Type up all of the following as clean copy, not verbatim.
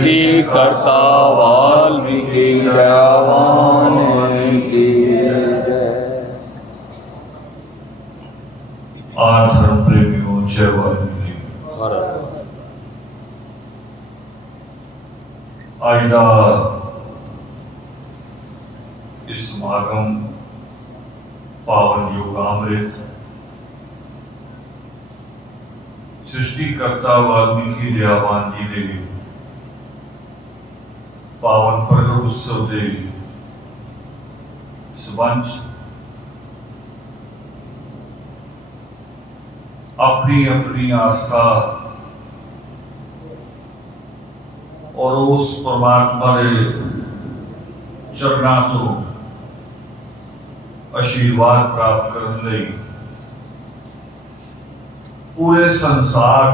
सृष्टिकर्ता वाल्मीकि दयावान की जय। धर्म प्रेमियों जय वाल्मीकि। आज का इस समागम पावन योगामृत सृष्टिकर्ता वाल्मीकि दयावान जी के पावन प्रगट उत्सव के संबंध अपनी अपनी आस्था और उस परमात्मा के चरणों तो आशीर्वाद प्राप्त करने लई पूरे संसार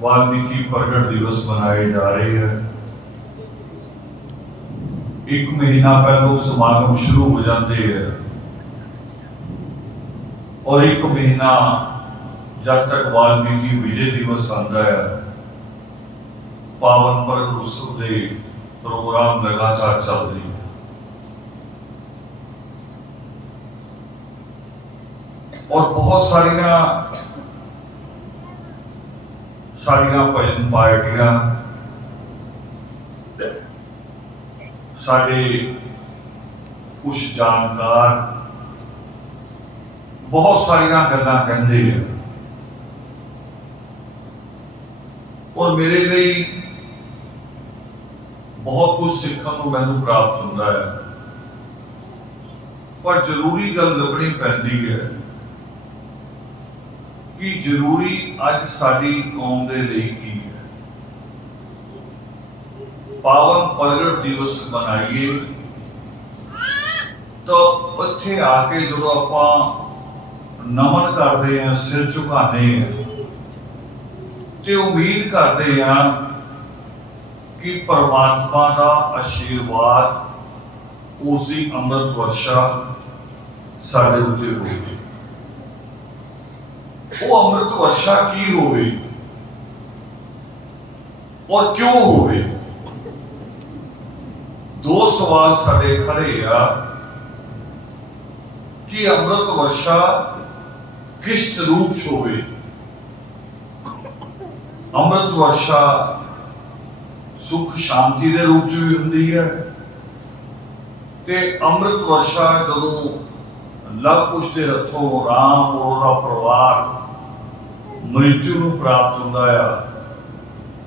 वाल्मीकि प्रगट दिवस मनाए जा रहे हैं। एक महीना पहले समागम शुरू हो जाते हैं और एक महीना जब तक वाल्मीकि विजय दिवस आता है पावन प्रगट उत्सव के प्रोग्राम लगातार चल रही है। और बहुत सारिया भजन पार्टियां साढ़े कुछ जानकार बहुत सारिया गल्लां कहते हैं और मेरे लिए बहुत कुछ सीखने को मैनू प्राप्त होता है, पर जरूरी गल लभनी पैंदी है कि जरूरी अज साडी कौम दे लई की है। पावन प्रगट दिवस मनाइए तो उत्थे आके जो आपां नमन करते हैं, सिर झुकाने हैं ते उम्मीद करते हैं कि परमात्मा का आशीर्वाद उसकी अमृत वर्षा साडे उत्ते होवे। वो अमृत वर्षा की होवे और क्यों होवे? दो सवाल साडे खड़े आ कि अमृत वर्षा किस रूप च होवे। अमृत वर्षा सुख शांति के रूप च भी हुंदी है ते अमृत वर्षा जदों लव कुश के हथों राम और उहदा परिवार मृत्यु को प्राप्त होता है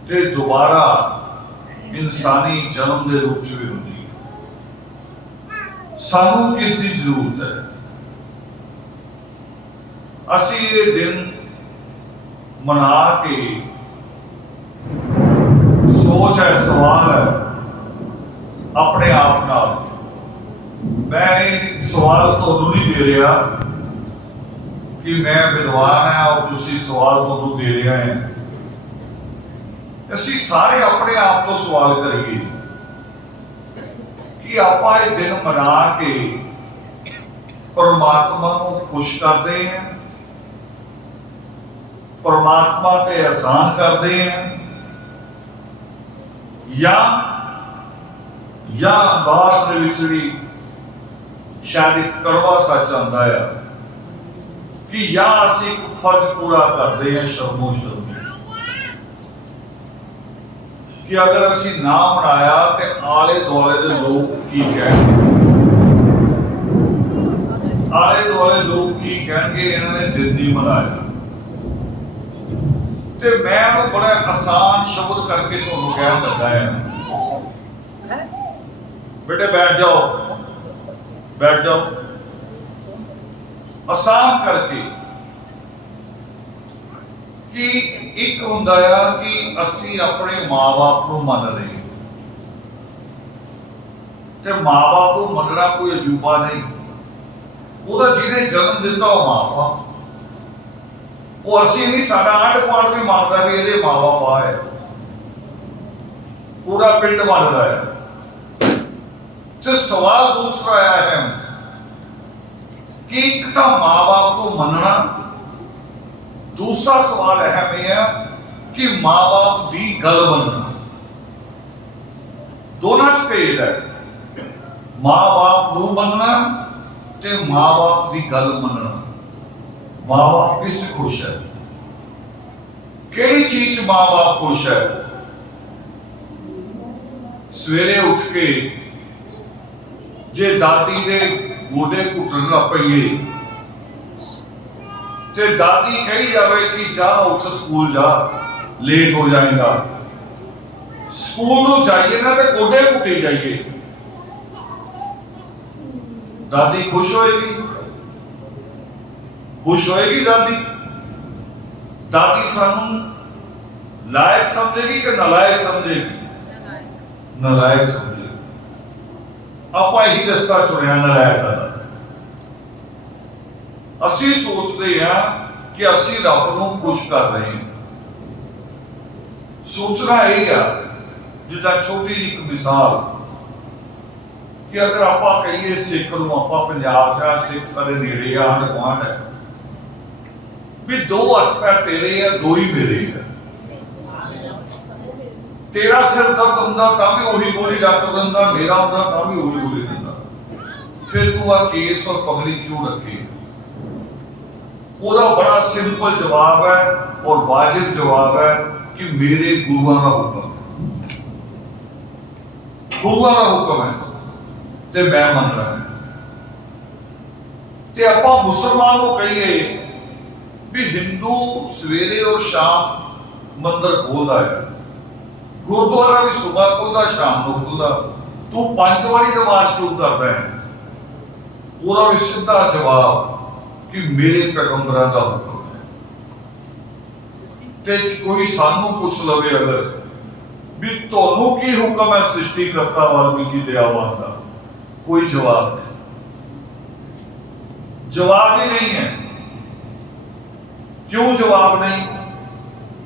ते दोबारा इंसानी जन्म के रूप में भी होती है। सानू किसकी जरूरत है? असी ये दिन मना के सोच है, सवाल है अपने आप नाल। मैं सवाल तो नहीं दे रहा कि मैं विद्वान है और तुसी सवाल तो दे रहे हैं। असी सारे अपने आप तो सवाल करिए कि आप ये दिन मना के परमात्मा को खुश करते हैं, परमात्मा ते एहसान करते हैं, या बात दे विच भी शायद एक कड़वा सच आता है कि या असी एक फर्ज पूरा करते हैं शर्मो शर्मी कि अगर असी ना मनाया तो आले दुआले दे लोग की कहेंगे, आले दुआले लोग की कहेंगे इन्होंने दिन नहीं मनाया। ते मैं बड़ा आसान शब्द करके तुहानू कह लगा है, बेटे बैठ जाओ, बैठ जाओ। आसान करके कि एक हुंदा है कि असी अपने माँ बाप को मन रहे ते माँ बाप को मनना कोई अजूबा नहीं। वो जिन्हें जन्म दिता वो माँ बाप, वो असी नहीं, साडा आंढ गुआंढ भी मानता भी ये माँ बाप आ है, पूरा पिंड मानता है। तो सवाल दूसरा आया है कि एक तो माँ बाप को मनना, दूसरा सवाल अहम यह है कि माँ बाप की गल मनना। दोनों च भेद है, माँ बाप को मनना ते माँ बाप की गल मनना। माँ बाप किस च खुश है, केड़ी चीज च माँ बाप खुश है? सवेरे उठ के जे दादी दे गोडे घुटन लग पईए ते दादी कही जावे कि जा उठ स्कूल जा, लेट हो जाएगा। स्कूल नूं जाइए ना ते गोडे घुटे जाइए, दादी खुश होएगी? खुश होएगी दादी? दादी सानू लायक समझेगी कि नालायक समझेगी? नालायक समझेगी। ਆਪਾਂ ਇਹੀ ਰਸਤਾ ਚੁਣਿਆ ਨਾਲਾਇਕ ਦਾ। ਅਸੀਂ ਸੋਚਦੇ ਆ ਕਿ ਅਸੀਂ ਰੱਬ ਨੂੰ ਖੁਸ਼ ਕਰ ਰਹੇ ਹਾਂ। ਸੋਚਣਾ ਇਹ ਆ, ਜਿੱਦਾਂ ਛੋਟੀ ਜਿਹੀ ਇੱਕ ਮਿਸਾਲ ਕਿ ਅਗਰ ਆਪਾਂ ਕਹੀਏ ਸਿੱਖ ਨੂੰ, ਆਪਾਂ ਪੰਜਾਬ 'ਚ ਆ, ਸਿੱਖ ਸਾਡੇ ਨੇੜੇ ਆ, ਆਂਢ ਗੁਆਂਢ ਹੈ, ਵੀ 2 ਹੱਥ ਪੈਰ ਤੇਰੇ ਆ, 2 ਹੀ ਮੇਰੇ ਆ। तेरा सिर दर्द होंदा तां भी वही गोली डॉक्टर दिंदा, मेरा होंदा तां भी वही गोली दिंदा। फिर तू आ केस और पगड़ी क्यों रखे? ਉਹਦਾ बड़ा सिंपल जवाब है और वाजिब जवाब है कि मेरे गुरुआं का हुक्म है, गुरुआं का हुक्म है ते मैं मन रहा है। ते आपां मुसलमान को कहिए भी हिंदू सवेरे और शाम मंदिर खोलता है, गुरुद्वारा भी सुबह खुलता, शाम को खुलता। तू 5 वारी नमाज क्यों करता है? पूरा भी सीधा जवाब कि मेरे पैगंबरां दा हुक्म है। ते कोई सानू पूछ लवे अगर भी तोनू की हुक्म है सृष्टिकर्ता वाल्मीकि दयावान दा, कोई जवाब नहीं, जवाब ही नहीं है। क्यों जवाब नहीं?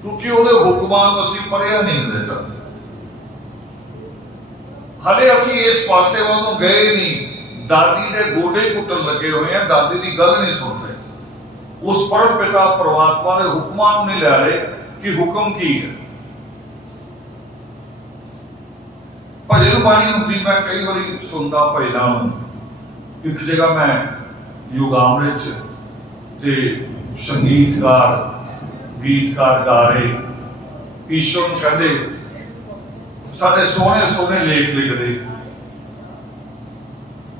क्योंकि ਉਹਦੇ ਹੁਕਮਾਂ ਨੂੰ ਅਸੀਂ ਪੜ੍ਹਿਆ ਨਹੀਂ ਹੁੰਦਾ। ਹਲੇ ਅਸੀਂ ਇਸ ਪਾਸੇ ਵੱਲ ਨੂੰ ਗਏ ਨਹੀਂ। ਦਾਦੀ ਦੇ ਗੋਡੇ ਘੁੱਟਣ ਲੱਗੇ ਹੋਏ ਆ, ਦਾਦੀ ਦੀ ਗੱਲ ਨਹੀਂ ਸੁਣ ਰਹੇ। ਉਸ ਪਰਮ ਪਿਤਾ ਪਰਮਾਤਮਾ ਦੇ ਹੁਕਮਾਂ ਨੂੰ ਨਹੀਂ ਲੈ ਰਹੇ ਕਿ ਹੁਕਮ ਕੀ ਹੈ। ਭਜਨ ਬਾਣੀ ਹੁੰਦੀ, ਮੈਂ ਕਈ ਵਾਰੀ ਸੁਣਦਾ ਭਜਨਾਂ ਨੂੰ। ਇੱਕ ਜਗ੍ਹਾ ਮੈਂ ਯੋਗਾਮ ਵਿੱਚ ਤੇ ਸੰਗੀਤਕਾਰ ਗੀਤਕਾਰ ਗਾ ਰਹੇ, ਈਸ਼ਵਰ ਨੂੰ ਕਹਿੰਦੇ ਸਾਡੇ ਸੋਹਣੇ ਸੋਹਣੇ ਲੇਖ ਲਿਖਦੇ।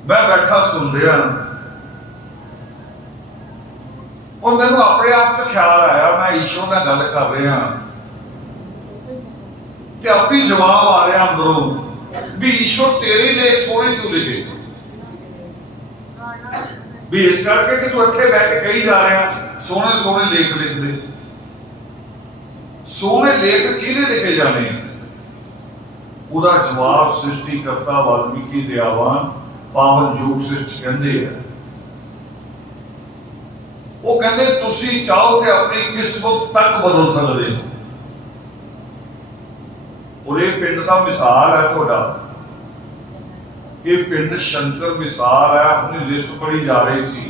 ਮੈਂ ਬੈਠਾ ਸੁਣ ਰਿਹਾ ਔਰ ਮੈਨੂੰ ਆਪਣੇ ਆਪ ਤੇ ਖਿਆਲ ਆਇਆ, ਮੈਂ ਈਸ਼ਵਰ ਨਾਲ ਗੱਲ ਕਰ ਰਿਹਾ ਤੇ ਆਪੇ ਜਵਾਬ ਆ ਰਿਹਾ ਅੰਦਰੋਂ ਵੀ ਈਸ਼ਵਰ ਤੇਰੇ ਲੇਖ ਸੋਹਣੇ ਕਿਉਂ ਲਿਖੇ? ਵੀ ਇਸ ਕਰਕੇ ਕਿ ਤੂੰ ਇੱਥੇ ਬਹਿ ਕੇ ਕਹੀ ਜਾ ਰਿਹਾ ਸੋਹਣੇ ਸੋਹਣੇ ਲੇਖ ਲਿਖਦੇ। सोने लेख किने लिखे जाने? ਉਹਦਾ जवाब सृष्टिकर्ता वाल्मीकि दयावान पावन योग सिर्फ कहते हैं। वो कहते तुसी चाहो कि अपनी किस्मत तक बदल सकते हो। और ये पिंड का मिसाल है थोड़ा, ये पिंड शंकर मिसाल है। अपनी लिस्ट पढ़ी जा रही थी,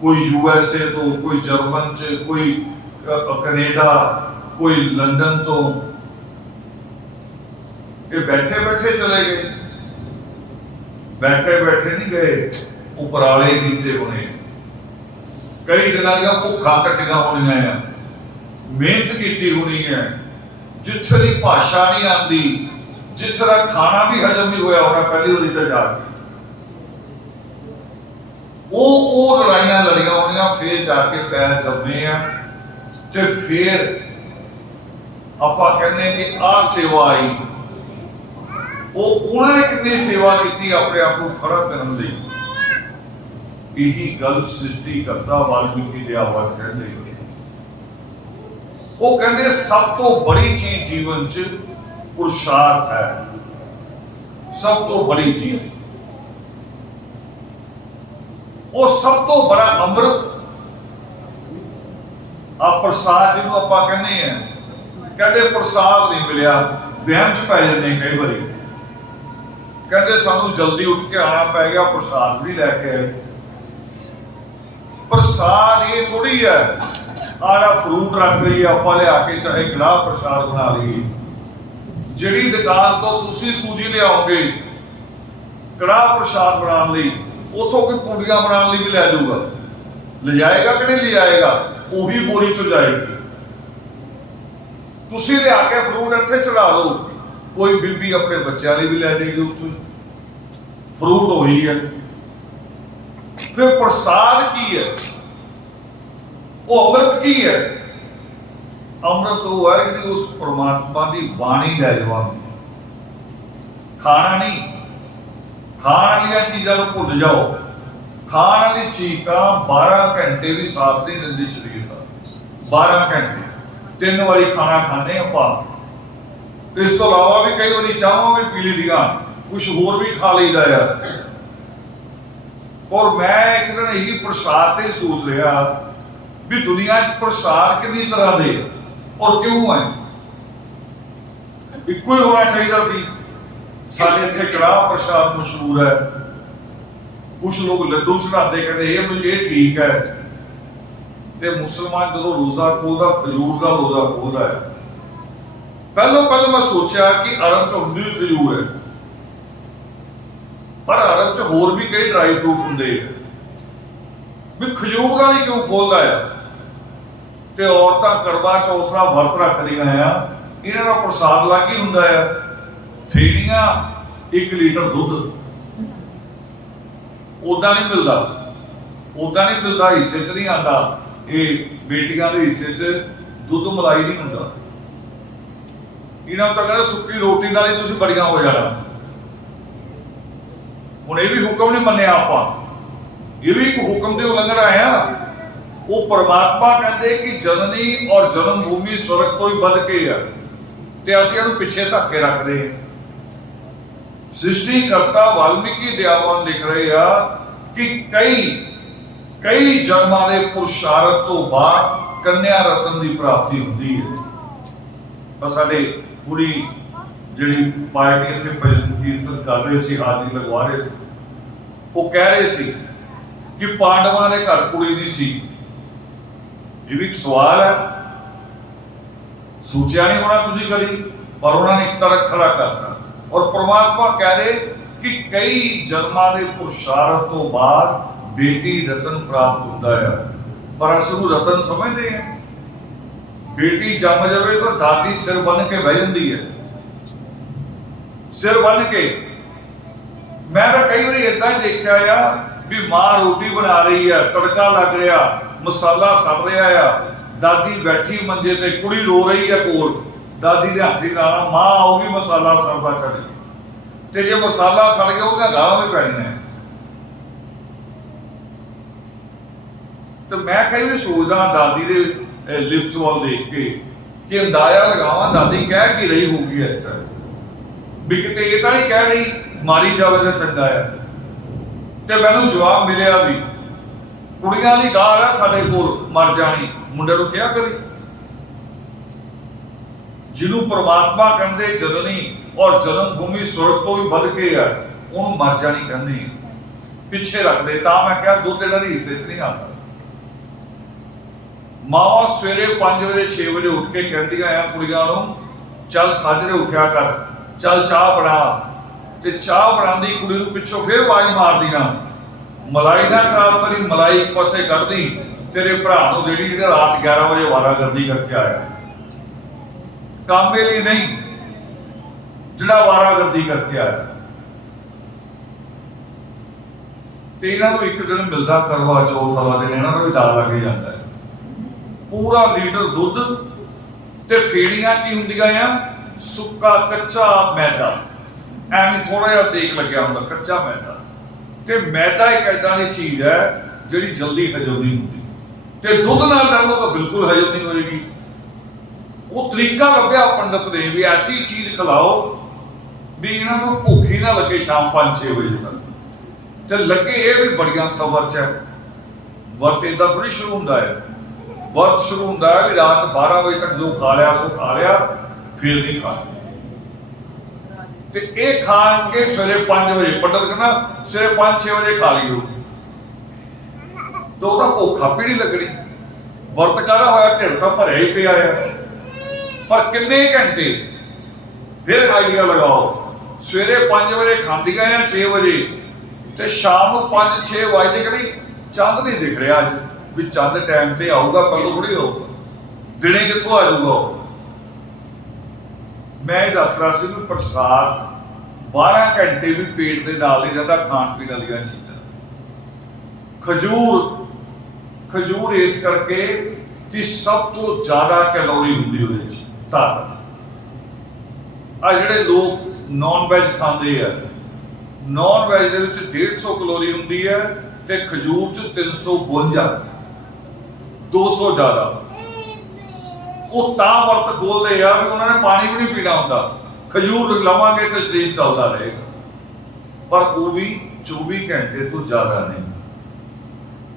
कोई USA तो, कोई जर्मन च, कोई कनेडा, कोई लंदन तो। ये बैठे बैठे चले गए, बैठे बैठे नहीं गए, उपराले कीते होने, कई दिनों दी भुखा कटिया होनी है, मेहनत की होनी है, जिथे दी भाषा नहीं आती, जिथे दा खाना भी हजम नहीं होया होना पहली वारी तो जाके वो लड़ाइयां लड़िया होनिया, फिर जाके पैर जमे आ ते फिर ਆਪਾਂ ਕਹਿੰਦੇ ਕਿ ਆ ਸੇਵਾ ਆਈ। ਉਹਨਾਂ ਨੇ ਕਿੰਨੀ ਸੇਵਾ ਕੀਤੀ ਆਪਣੇ ਆਪ ਨੂੰ ਖੜਾ ਕਰਨ ਲਈ। ਇਹੀ ਗੱਲ ਸ੍ਰਿਸ਼ਟੀਕਰਤਾ ਵਾਲਮੀਕੀ ਦਇਆਵਾਨ ਕਹਿੰਦੇ। ਉਹ ਕਹਿੰਦੇ ਸਭ ਤੋਂ ਬੜੀ ਚੀਜ਼ ਜੀਵਨ 'ਚ ਪੁਰਸ਼ਾਰਥ ਹੈ। ਸਭ ਤੋਂ ਬੜੀ ਚੀਜ਼, ਉਹ ਸਭ ਤੋਂ ਬੜਾ ਅੰਮ੍ਰਿਤ ਆ ਪ੍ਰਸਾਦ ਜਿਹਨੂੰ ਆਪਾਂ ਕਹਿੰਦੇ ਆ। कहते प्रसाद नहीं मिलिया, वहम च पै जाने कई बारी। कहते सानू जल्दी उठ के आना पै गया, प्रसाद भी लैके आए। प्रसाद ये थोड़ी है ਆੜਾ ਫਰੂਟ ਰੱਖ ਲਈ ਆਪਾਂ ਲਿਆ ਕੇ ਚਾਹੇ ਕੜਾਹ ਪ੍ਰਸ਼ਾਦ ਬਣਾ ਲਈਏ। ਜਿਹੜੀ ਦੁਕਾਨ ਤੋਂ ਤੁਸੀਂ ਸੂਜੀ ਲਿਆਓਗੇ ਕੜਾਹ ਪ੍ਰਸ਼ਾਦ ਬਣਾਉਣ ਲਈ, ਉਥੋਂ ਕੋਈ ਪੂੜੀਆਂ ਬਣਾਉਣ ਲਈ ਵੀ ਲੈ ਜਾਊਗਾ। ਲਿਜਾਏਗਾ ਕਿ ਨਹੀਂ ਲਿਜਾਏਗਾ? ਉਹੀ ਬੋਰੀ ਚੋਂ ਜਾਏਗੀ। ਤੁਸੀਂ ਲਿਆ ਕੇ ਫਰੂਟ ਇੱਥੇ ਚੜਾ ਲਓ, ਕੋਈ ਬੀਬੀ ਆਪਣੇ ਬੱਚਿਆਂ ਲਈ ਵੀ ਲੈ ਜਾਏਗੀ ਉੱਥੋਂ। ਫਰੂਟ ਉਹੀ ਹੈ। ਫਿਰ ਪ੍ਰਸਾਦ ਕੀ ਹੈ? ਉਹ ਅੰਮ੍ਰਿਤ ਕੀ ਹੈ? ਅੰਮ੍ਰਿਤ ਉਹ ਹੈ ਕਿ ਉਸ ਪ੍ਰਮਾਤਮਾ ਦੀ ਬਾਣੀ ਲੈ ਜਾਵਾਂ। ਖਾਣਾ ਨਹੀਂ, ਖਾਣ ਵਾਲੀਆਂ ਚੀਜ਼ਾਂ ਨੂੰ ਭੁੱਲ ਜਾਓ। ਖਾਣ ਵਾਲੀ ਚੀਜ਼ ਤਾਂ 12 ਘੰਟੇ ਵੀ ਸਾਥ ਨਹੀਂ ਦਿੰਦੀ ਸਰੀਰ ਦਾ। 12 ਘੰਟੇ 3 ਵਾਰੀ ਖਾਣਾ ਖਾਂਦੇ ਆਪਾਂ। ਇਸ ਤੋਂ ਇਲਾਵਾ ਵੀ ਕਈ ਵਾਰੀ ਚਾਹਾਂ ਵੀ ਪੀ ਲਈ ਦੀਆਂ, ਕੁਛ ਹੋਰ ਵੀ ਖਾ ਲਈਦਾ ਆ। ਔਰ ਮੈਂ ਇੱਕ ਦਿਨ ਇਹੀ ਪ੍ਰਸਾਦ ਤੇ ਸੋਚ ਰਿਹਾ ਵੀ ਦੁਨੀਆ 'ਚ ਪ੍ਰਸਾਦ ਕਿੰਨੀ ਤਰ੍ਹਾਂ ਦੇ ਔਰ ਕਿਉਂ ਹੈ? ਇੱਕੋ ਹੀ ਹੋਣਾ ਚਾਹੀਦਾ ਸੀ। ਸਾਡੇ ਇੱਥੇ ਕੜਾਹ ਪ੍ਰਸ਼ਾਦ ਮਸ਼ਹੂਰ ਹੈ। ਕੁਛ ਲੋਕ ਲੱਡੂ ਚੜਾਉਂਦੇ, ਕਹਿੰਦੇ ਇਹ ਠੀਕ ਹੈ। ਤੇ ਮੁਸਲਮਾਨ ਜਦੋਂ ਰੋਜ਼ਾ ਖੋਲਦਾ, ਖਜੂਰ ਦਾ ਰੋਜ਼ਾ ਖੋਲਦਾ ਹੈ। ਪਹਿਲਾਂ ਮੈਂ ਸੋਚਿਆ ਕਿ ਅਰਬ 'ਚ ਹੁੰਦੀ ਖਜੂਰ ਹੈ, ਪਰ ਅਰਬ 'ਚ ਹੋਰ ਵੀ ਕਈ ਡਰਾਈ ਫਰੂਟ ਹੁੰਦੇ ਆ। ਵੀ ਖਜੂਰ ਦਾ ਨਹੀਂ ਕਿਉਂ ਖੋਲਦਾ ਆ? ਤੇ ਔਰਤਾਂ ਕਰਵਾ ਚੌਥ ਦਾ ਵਰਤ ਰੱਖਦੀਆਂ ਆ, ਇਹਨਾਂ ਦਾ ਪ੍ਰਸਾਦ ਲੱਗ ਹੀ ਹੁੰਦਾ ਆ। ਫੇੜੀਆਂ 1 ਲੀਟਰ ਦੁੱਧ ਉਦਾਂ ਨਹੀਂ ਮਿਲਦਾ, ਹਿੱਸੇ 'ਚ ਨਹੀਂ ਆਉਂਦਾ। ਇਹ ਬੇਟੀਆਂ ਦੇ ਹਿੱਸੇ 'ਚ ਦੁੱਧ ਮਲਾਈ ਨਹੀਂ ਹੁੰਦਾ। ਇਹਨਾਂ ਨੂੰ ਤਾਂ ਕਹਿੰਦੇ ਸੁੱਕੀ ਰੋਟੀ ਨਾਲ ਹੀ ਤੁਸੀਂ ਬੜੀਆਂ ਹੋ ਜਾਣਾ। ਹੁਣ ਇਹ ਵੀ ਹੁਕਮ ਨਹੀਂ ਮੰਨਿਆ ਆਪਾਂ, ਇਹ ਵੀ ਇੱਕ ਹੁਕਮ ਦੇ ਉਲੰਘਣ ਆਇਆ। ਉਹ ਪਰਮਾਤਮਾ ਕਹਿੰਦੇ ਕਿ ਜਨਨੀ ਔਰ ਜਨਮ ਭੂਮੀ ਸਵਰਗ ਤੋਂ ਹੀ ਵੱਧ ਕੇ ਆ, ਤੇ ਅਸੀਂ ਇਹਨੂੰ ਪਿੱਛੇ ਧੱਕ ਕੇ ਰੱਖਦੇ ਹਾਂ। ਸ੍ਰਿਸ਼ਟੀ ਕਰਤਾ ਵਾਲਮੀਕੀ ਦਿਆਵਾਨ ਲਿਖ ਰਹੇ ਆ ਕਿ ਕਈ ਜਨਮਾਂ ਦੇ ਪੁਰਸ਼ਾਰਥ ਤੋਂ ਬਾਅਦ ਕੰਨਿਆ ਰਤਨ ਦੀ ਪ੍ਰਾਪਤੀ ਹੁੰਦੀ ਹੈ। ਪਰ ਸਾਡੇ ਕੁੜੀ ਜਿਹੜੀ ਪਾਰਟੀ ਇੱਥੇ ਭਜਨ ਕੀਰਤਨ ਕਰ ਰਹੇ ਸੀ, ਹਾਜ਼ਰੀ ਲਗਵਾ ਰਹੇ ਸੀ, ਉਹ ਕਹਿ ਰਹੇ ਸੀ ਕਿ ਪਾਂਡਵਾਂ ਦੇ ਘਰ ਕੁੜੀ ਨਹੀਂ ਸੀ। ਇਹ ਵੀ ਇੱਕ ਸਵਾਲ ਹੈ, ਸੋਚਿਆ ਨਹੀਂ ਹੋਣਾ ਤੁਸੀਂ ਕਦੀ, ਪਰ ਉਹਨਾਂ ਨੇ ਇੱਕ ਤਰ੍ਹਾਂ ਖੜਾ ਕਰਤਾ। ਔਰ ਪ੍ਰਮਾਤਮਾ ਕਹਿ ਰਹੇ ਕਿ ਕਈ ਜਨਮਾਂ ਦੇ ਪੁਰਸ਼ਾਰਥ ਤੋਂ ਬਾਅਦ ਬੇਟੀ ਰਤਨ ਪ੍ਰਾਪਤ ਹੁੰਦਾ ਹੈ। ਪਰ ਅਸੀਂ ਨੂੰ ਰਤਨ ਸਮਝਦੇ ਹਾਂ। ਬੇਟੀ ਜੰਮ ਜਾਵੇ ਤਾਂ ਦਾਦੀ ਸਿਰ ਬੰਨ ਕੇ ਬਹਿ ਜਾਂਦੀ ਹੈ, ਸਿਰ ਬੰਨ ਕੇ। ਮੈਂ ਤਾਂ ਕਈ ਵਾਰੀ ਏਦਾਂ ਹੀ ਦੇਖਿਆ ਆ ਵੀ ਮਾਂ ਰੋਟੀ ਬਣਾ ਰਹੀ ਹੈ, ਤੜਕਾ ਲੱਗ ਰਿਹਾ, ਮਸਾਲਾ ਸੜ ਰਿਹਾ ਆ, ਦਾਦੀ ਬੈਠੀ ਮੰਜੇ ਤੇ, ਕੁੜੀ ਰੋ ਰਹੀ ਹੈ ਕੋਲ, ਦਾਦੀ ਦੇ ਹੱਥ 'ਚ ਦਾਣਾ, ਮਾਂ ਆਊਗੀ ਮਸਾਲਾ ਸੜਦਾ ਛੱਡ, ਤੇ ਜੇ ਮਸਾਲਾ ਸੜ ਗਿਆ ਉਹਦੀਆਂ ਗਾਲਾਂ ਵੀ ਪੈਣੀਆਂ। ਤੇ ਮੈਂ ਕਈ ਵਾਰੀ ਸੋਚਦਾ ਦਾਦੀ ਦੇ ਲਿਪਸ ਵੱਲ ਦੇਖ ਕੇ ਕਿ ਅੰਦਾਜ਼ਾ ਲਗਾਵਾਂ ਦਾਦੀ ਕਹਿ ਕੀ ਰਹੀ ਹੋਊਗੀ ਇਸ ਤਰ੍ਹਾਂ, ਵੀ ਕਿਤੇ ਇਹ ਤਾਂ ਨਹੀਂ ਕਹਿ ਰਹੀ ਮਾਰੀ ਜਾਵੇ ਤਾਂ ਚੰਗਾ ਆ। ਤੇ ਮੈਨੂੰ ਜਵਾਬ ਮਿਲਿਆ ਵੀ ਕੁੜੀਆਂ ਦੀ ਗਾਲ ਆ ਸਾਡੇ ਕੋਲ, ਮਰ ਜਾਣੀ, ਮੁੰਡੇ ਨੂੰ ਕਿਹਾ ਕਰੀ। ਜਿਹਨੂੰ ਪ੍ਰਮਾਤਮਾ ਕਹਿੰਦੇ ਜਨਨੀ ਔਰ ਜਨਮ ਭੂਮੀ ਸਵਰਗ ਤੋਂ ਵੀ ਵੱਧ ਕੇ ਆ, ਉਹਨੂੰ ਮਰ ਜਾਣੀ ਕਹਿੰਦੇ ਪਿੱਛੇ ਰੱਖਦੇ। ਤਾਂ ਮੈਂ ਕਿਹਾ ਦੁੱਧ ਇਹਨਾਂ ਦੇ ਹਿੱਸੇ 'ਚ ਨਹੀਂ ਆਉਂਦਾ। ਮਾਵਾਂ ਸਵੇਰੇ 5 ਵਜੇ 6 ਵਜੇ ਉੱਠ ਕੇ ਕਹਿੰਦੀਆਂ ਆ ਕੁੜੀਆਂ ਨੂੰ, ਚੱਲ ਸਾਜਰੇ ਉੱਠਿਆ ਕਰ, ਚੱਲ ਚਾਹ ਬਣਾ। ਤੇ ਚਾਹ ਬਣਾਉਂਦੀ ਕੁੜੀ ਨੂੰ ਪਿੱਛੋਂ ਫਿਰ ਆਵਾਜ਼ ਮਾਰਦੀਆਂ, ਮਲਾਈ ਨਾ ਖਰਾਬ ਕਰੀ, ਮਲਾਈ ਇੱਕ ਪਾਸੇ ਕੱਢਦੀ, ਤੇਰੇ ਭਰਾ ਨੂੰ ਦੇਣੀ ਜਿਹੜਾ ਰਾਤ 11 ਵਜੇ ਵਾਰਾਗਰਦੀ ਕਰਕੇ ਆਇਆ। ਕੰਮ ਲਈ ਨਹੀਂ, ਜਿਹੜਾ ਵਾਰਾਗਰਦੀ ਕਰਕੇ ਆਇਆ। ਤੇ ਇਹਨਾਂ ਨੂੰ ਇੱਕ ਦਿਨ ਮਿਲਦਾ ਕਰਵਾ ਚੌਥ ਵਾਲਾ ਦਿਨ, ਇਹਨਾਂ ਨੂੰ ਵੀ ਦਾਲ ਲੱਗ ਜਾਂਦਾ ਹੈ। ਪੂਰਾ ਲੀਟਰ ਦੁੱਧ ਤੇ ਫੇੜੀਆਂ ਕੀ ਹੁੰਦੀਆਂ ਆ, ਸੁੱਕਾ ਕੱਚਾ ਮੈਦਾ, ਐਵੇਂ ਥੋੜਾ ਜਿਹਾ ਸੇਕ ਲੱਗਿਆ ਹੁੰਦਾ, ਕੱਚਾ ਮੈਦਾ। ਤੇ ਮੈਦਾ ਇੱਕ ਏਦਾਂ ਦੀ ਚੀਜ਼ ਹੈ ਜਿਹੜੀ ਜਲਦੀ ਹਜਮ ਨਹੀਂ ਹੁੰਦੀ, ਤੇ ਦੁੱਧ ਨਾਲ ਲੈ ਲਓ ਤਾਂ ਬਿਲਕੁਲ ਹਜਮ ਨਹੀਂ ਹੋਏਗੀ। ਉਹ ਤਰੀਕਾ ਲੱਭਿਆ ਪੰਡਤ ਨੇ ਵੀ ਐਸੀ ਚੀਜ਼ ਖਿਲਾਓ ਵੀ ਇਹਨਾਂ ਨੂੰ ਭੁੱਖ ਹੀ ਨਾ ਲੱਗੇ ਸ਼ਾਮ 5-6 ਵਜੇ ਤੱਕ, ਤੇ ਲੱਗੇ ਇਹ ਵੀ ਬੜੀਆਂ ਸਬਰ 'ਚ ਹੈ। ਵਰਤ ਏਦਾਂ ਥੋੜੀ ਸ਼ੁਰੂ ਹੁੰਦਾ ਹੈ, ਵਰਤ ਸ਼ੁਰੂ ਹੁੰਦਾ ਹੈ ਵੀ ਰਾਤ 12 ਵਜੇ ਤੱਕ ਜੋ ਖਾ ਲਿਆ ਸੋ ਖਾ ਲਿਆ, ਫਿਰ ਨਹੀਂ ਖਾਣਾ। ਤੇ ਇਹ ਖਾਣਗੇ ਸਵੇਰੇ 5 ਵਜੇ, ਪੰਡਤ ਕਹਿੰਦਾ ਸਵੇਰੇ 5-6 ਵਜੇ ਖਾ ਲਿਓ, ਤਾਂ ਉਹਦਾ ਭੁੱਖ ਆਪੇ ਨਹੀਂ ਲੱਗਣੀ। ਵਰਤ ਕਰਾ ਹੋਇਆ ਢਿੱਡ ਤਾਂ ਭਰਿਆ ਹੀ ਪਿਆ ਆ, ਪਰ ਕਿੰਨੇ ਘੰਟੇ? ਫਿਰ ਆਈਡੀਆ ਲਗਾਓ, ਸਵੇਰੇ 5 ਵਜੇ ਖਾਂਦੀਆਂ ਆ 6 ਵਜੇ ਤੇ ਸ਼ਾਮ ਨੂੰ 5-6 ਵਜੇ ਕਿਹੜੀ ਚੰਦ ਨਹੀਂ ਦਿਖ ਰਿਹਾ ਅੱਜ ਵੀ ਚੰਦ ਟਾਈਮ ਤੇ ਆਊਗਾ, ਪਹਿਲਾਂ ਥੋੜੀ ਆਊਗਾ, ਦਿਨੇ ਕਿੱਥੋਂ ਆ ਜਾਊਗਾ ਉਹ? ਮੈਂ ਇਹ ਦੱਸ ਰਿਹਾ ਸੀ ਵੀ ਪ੍ਰਸਾਦ 12 ਘੰਟੇ ਵੀ ਪੇਟ ਦੇ ਨਾਲ ਨਹੀਂ ਜਾਂਦਾ, ਖਾਣ ਪੀਣ ਵਾਲੀਆਂ ਚੀਜ਼ਾਂ। ਖਜੂਰ ਇਸ ਕਰਕੇ ਕਿ ਸਭ ਤੋਂ ਜ਼ਿਆਦਾ ਕੈਲੋਰੀ ਹੁੰਦੀ ਉਹਦੇ ਵਿੱਚ, ਤਾਕਤ। ਆ ਜਿਹੜੇ ਲੋਕ ਨੌਨ ਵੈਜ ਖਾਂਦੇ ਆ, ਨੌਨ ਵੈਜ ਦੇ ਵਿੱਚ 150 ਕੈਲੋਰੀ ਹੁੰਦੀ ਹੈ ਤੇ ਖਜੂਰ ਚ 352, 200 ਜ਼ਿਆਦਾ। ਉਹ ਤਾਂ ਵਰਤ ਖੋਲਦੇ ਆ ਵੀ ਉਹਨਾਂ ਨੇ ਪਾਣੀ ਵੀ ਨਹੀਂ ਪੀਣਾ ਹੁੰਦਾ, ਖਜੂਰ ਲਵਾਂਗੇ ਤਾਂ ਸਰੀਰ ਚੱਲਦਾ ਰਹੇਗਾ, ਪਰ ਉਹ ਵੀ 24 ਘੰਟੇ ਤੋਂ ਜ਼ਿਆਦਾ ਨਹੀਂ।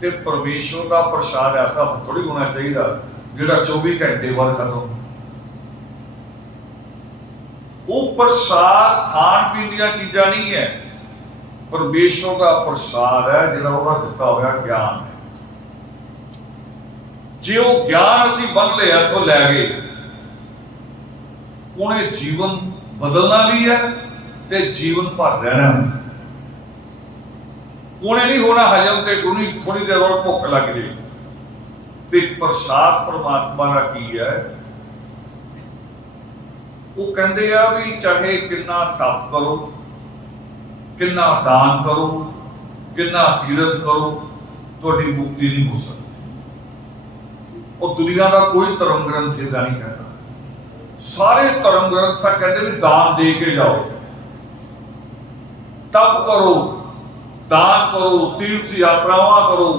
ਤੇ ਪਰਮੇਸ਼ਵਰ ਦਾ ਪ੍ਰਸ਼ਾਦ ਐਸਾ ਥੋੜੀ ਹੋਣਾ ਚਾਹੀਦਾ ਜਿਹੜਾ 24 ਘੰਟੇ ਬਾਅਦ ਖਤਮ। ਉਹ ਪ੍ਰਸ਼ਾਦ ਖਾਣ ਪੀਣ ਦੀਆਂ ਚੀਜ਼ਾਂ ਨਹੀਂ ਹੈ, ਪਰਮੇਸ਼ਵਰ ਦਾ ਪ੍ਰਸ਼ਾਦ ਹੈ ਜਿਹੜਾ ਉਹਦਾ ਦਿੱਤਾ ਹੋਇਆ ਗਿਆਨ ਹੈ। ਜੇ ਉਹ ਗਿਆਨ ਅਸੀਂ ਬੰਨ ਲਿਆ ਇੱਥੋਂ ਲੈ ਗਏ, ਉਹਨੇ ਜੀਵਨ ਬਦਲਣਾ ਵੀ ਹੈ ਤੇ ਜੀਵਨ ਭਰ ਰਹਿਣਾ ਵੀ। ਉਹਨੇ ਨਹੀਂ ਹੋਣਾ ਹਜਮ ਤੇ ਥੋੜੀ ਦੇਰ ਬਾਅਦ ਭੁੱਖ ਲੱਗ ਜੇ। ਤੇ ਪ੍ਰਸ਼ਾਦ ਪਰਮਾਤਮਾ ਦਾ ਕੀ ਹੈ? ਉਹ ਕਹਿੰਦੇ ਆ ਵੀ ਚਾਹੇ ਕਿੰਨਾ ਤਪ ਕਰੋ, ਕਿੰਨਾ ਦਾਨ ਕਰੋ, ਕਿੰਨਾ ਤੀਰਥ ਕਰੋ, ਤੁਹਾਡੀ ਮੁਕਤੀ ਨਹੀਂ ਹੋ ਸਕਦੀ। ਉਹ ਦੁਨੀਆ ਦਾ ਕੋਈ ਧਰਮ ਗ੍ਰੰਥ ਇਹਦਾ ਨਹੀਂ ਕਹਿੰਦਾ। ਸਾਰੇ ਧਰਮ ਗ੍ਰੰਥ ਤਾਂ ਕਹਿੰਦੇ ਵੀ ਦਾਨ ਦੇ ਕੇ ਜਾਓ, ਤਪ ਕਰੋ, ਦਾਨ ਕਰੋ, ਤੀਰਥ ਯਾਤਰਾਵਾਂ ਕਰੋ।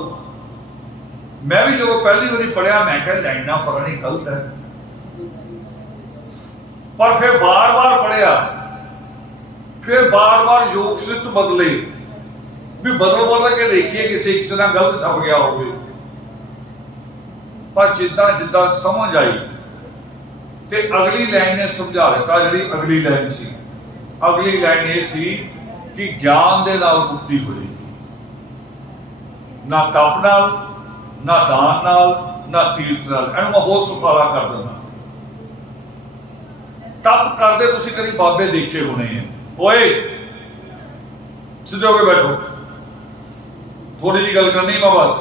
ਮੈਂ ਵੀ ਜਦੋਂ ਪਹਿਲੀ ਵਾਰੀ ਪੜਿਆ ਮੈਂ ਕਿਹਾ ਲਾਈਨਾਂ ਪੜ੍ਹਨੀ ਗਲਤ ਹੈ, ਪਰ ਫਿਰ ਬਾਰ-ਬਾਰ ਪੜਿਆ, ਫਿਰ ਬਾਰ-ਬਾਰ ਯੋਗ ਸਿੱਧ ਬਦਲੇ ਵੀ ਬਦਲ ਕੇ ਦੇਖੀਏ ਕਿਸੇ ਨਾਲ ਗਲਤ ਛਪ ਗਿਆ ਹੋਵੇ। ਪਰ ਜਿੱਦਾਂ ਸਮਝ ਆਈ ਤੇ ਅਗਲੀ ਲਾਈਨ ਨੇ ਸਮਝਾ ਦਿੱਤਾ। ਜਿਹੜੀ ਅਗਲੀ ਲਾਈਨ ਸੀ, ਅਗਲੀ ਲਾਈਨ ਇਹ ਸੀ ਕਿ ਗਿਆਨ ਦੇ ਨਾਲ ਮੁਕਤੀ ਹੋਏਗੀ, ਨਾ ਤਪ ਨਾਲ, ਨਾ ਦਾਨ ਨਾਲ, ਨਾ ਤੀਰਥ ਨਾਲ। ਇਹਨੂੰ ਮੈਂ ਹੋਰ ਸੁਖਾਲਾ ਕਰ ਦਿੰਦਾ। ਤਪ ਕਰਦੇ ਤੁਸੀਂ ਕਦੀ ਬਾਬੇ ਦੇਖੇ ਹੋਣੇ ਆ, ਓਏ ਸਿੱਧੇ ਹੋ ਕੇ ਬੈਠੋ, ਥੋੜੀ ਜਿਹੀ ਗੱਲ ਕਰਨੀ ਮੈਂ ਬਸ।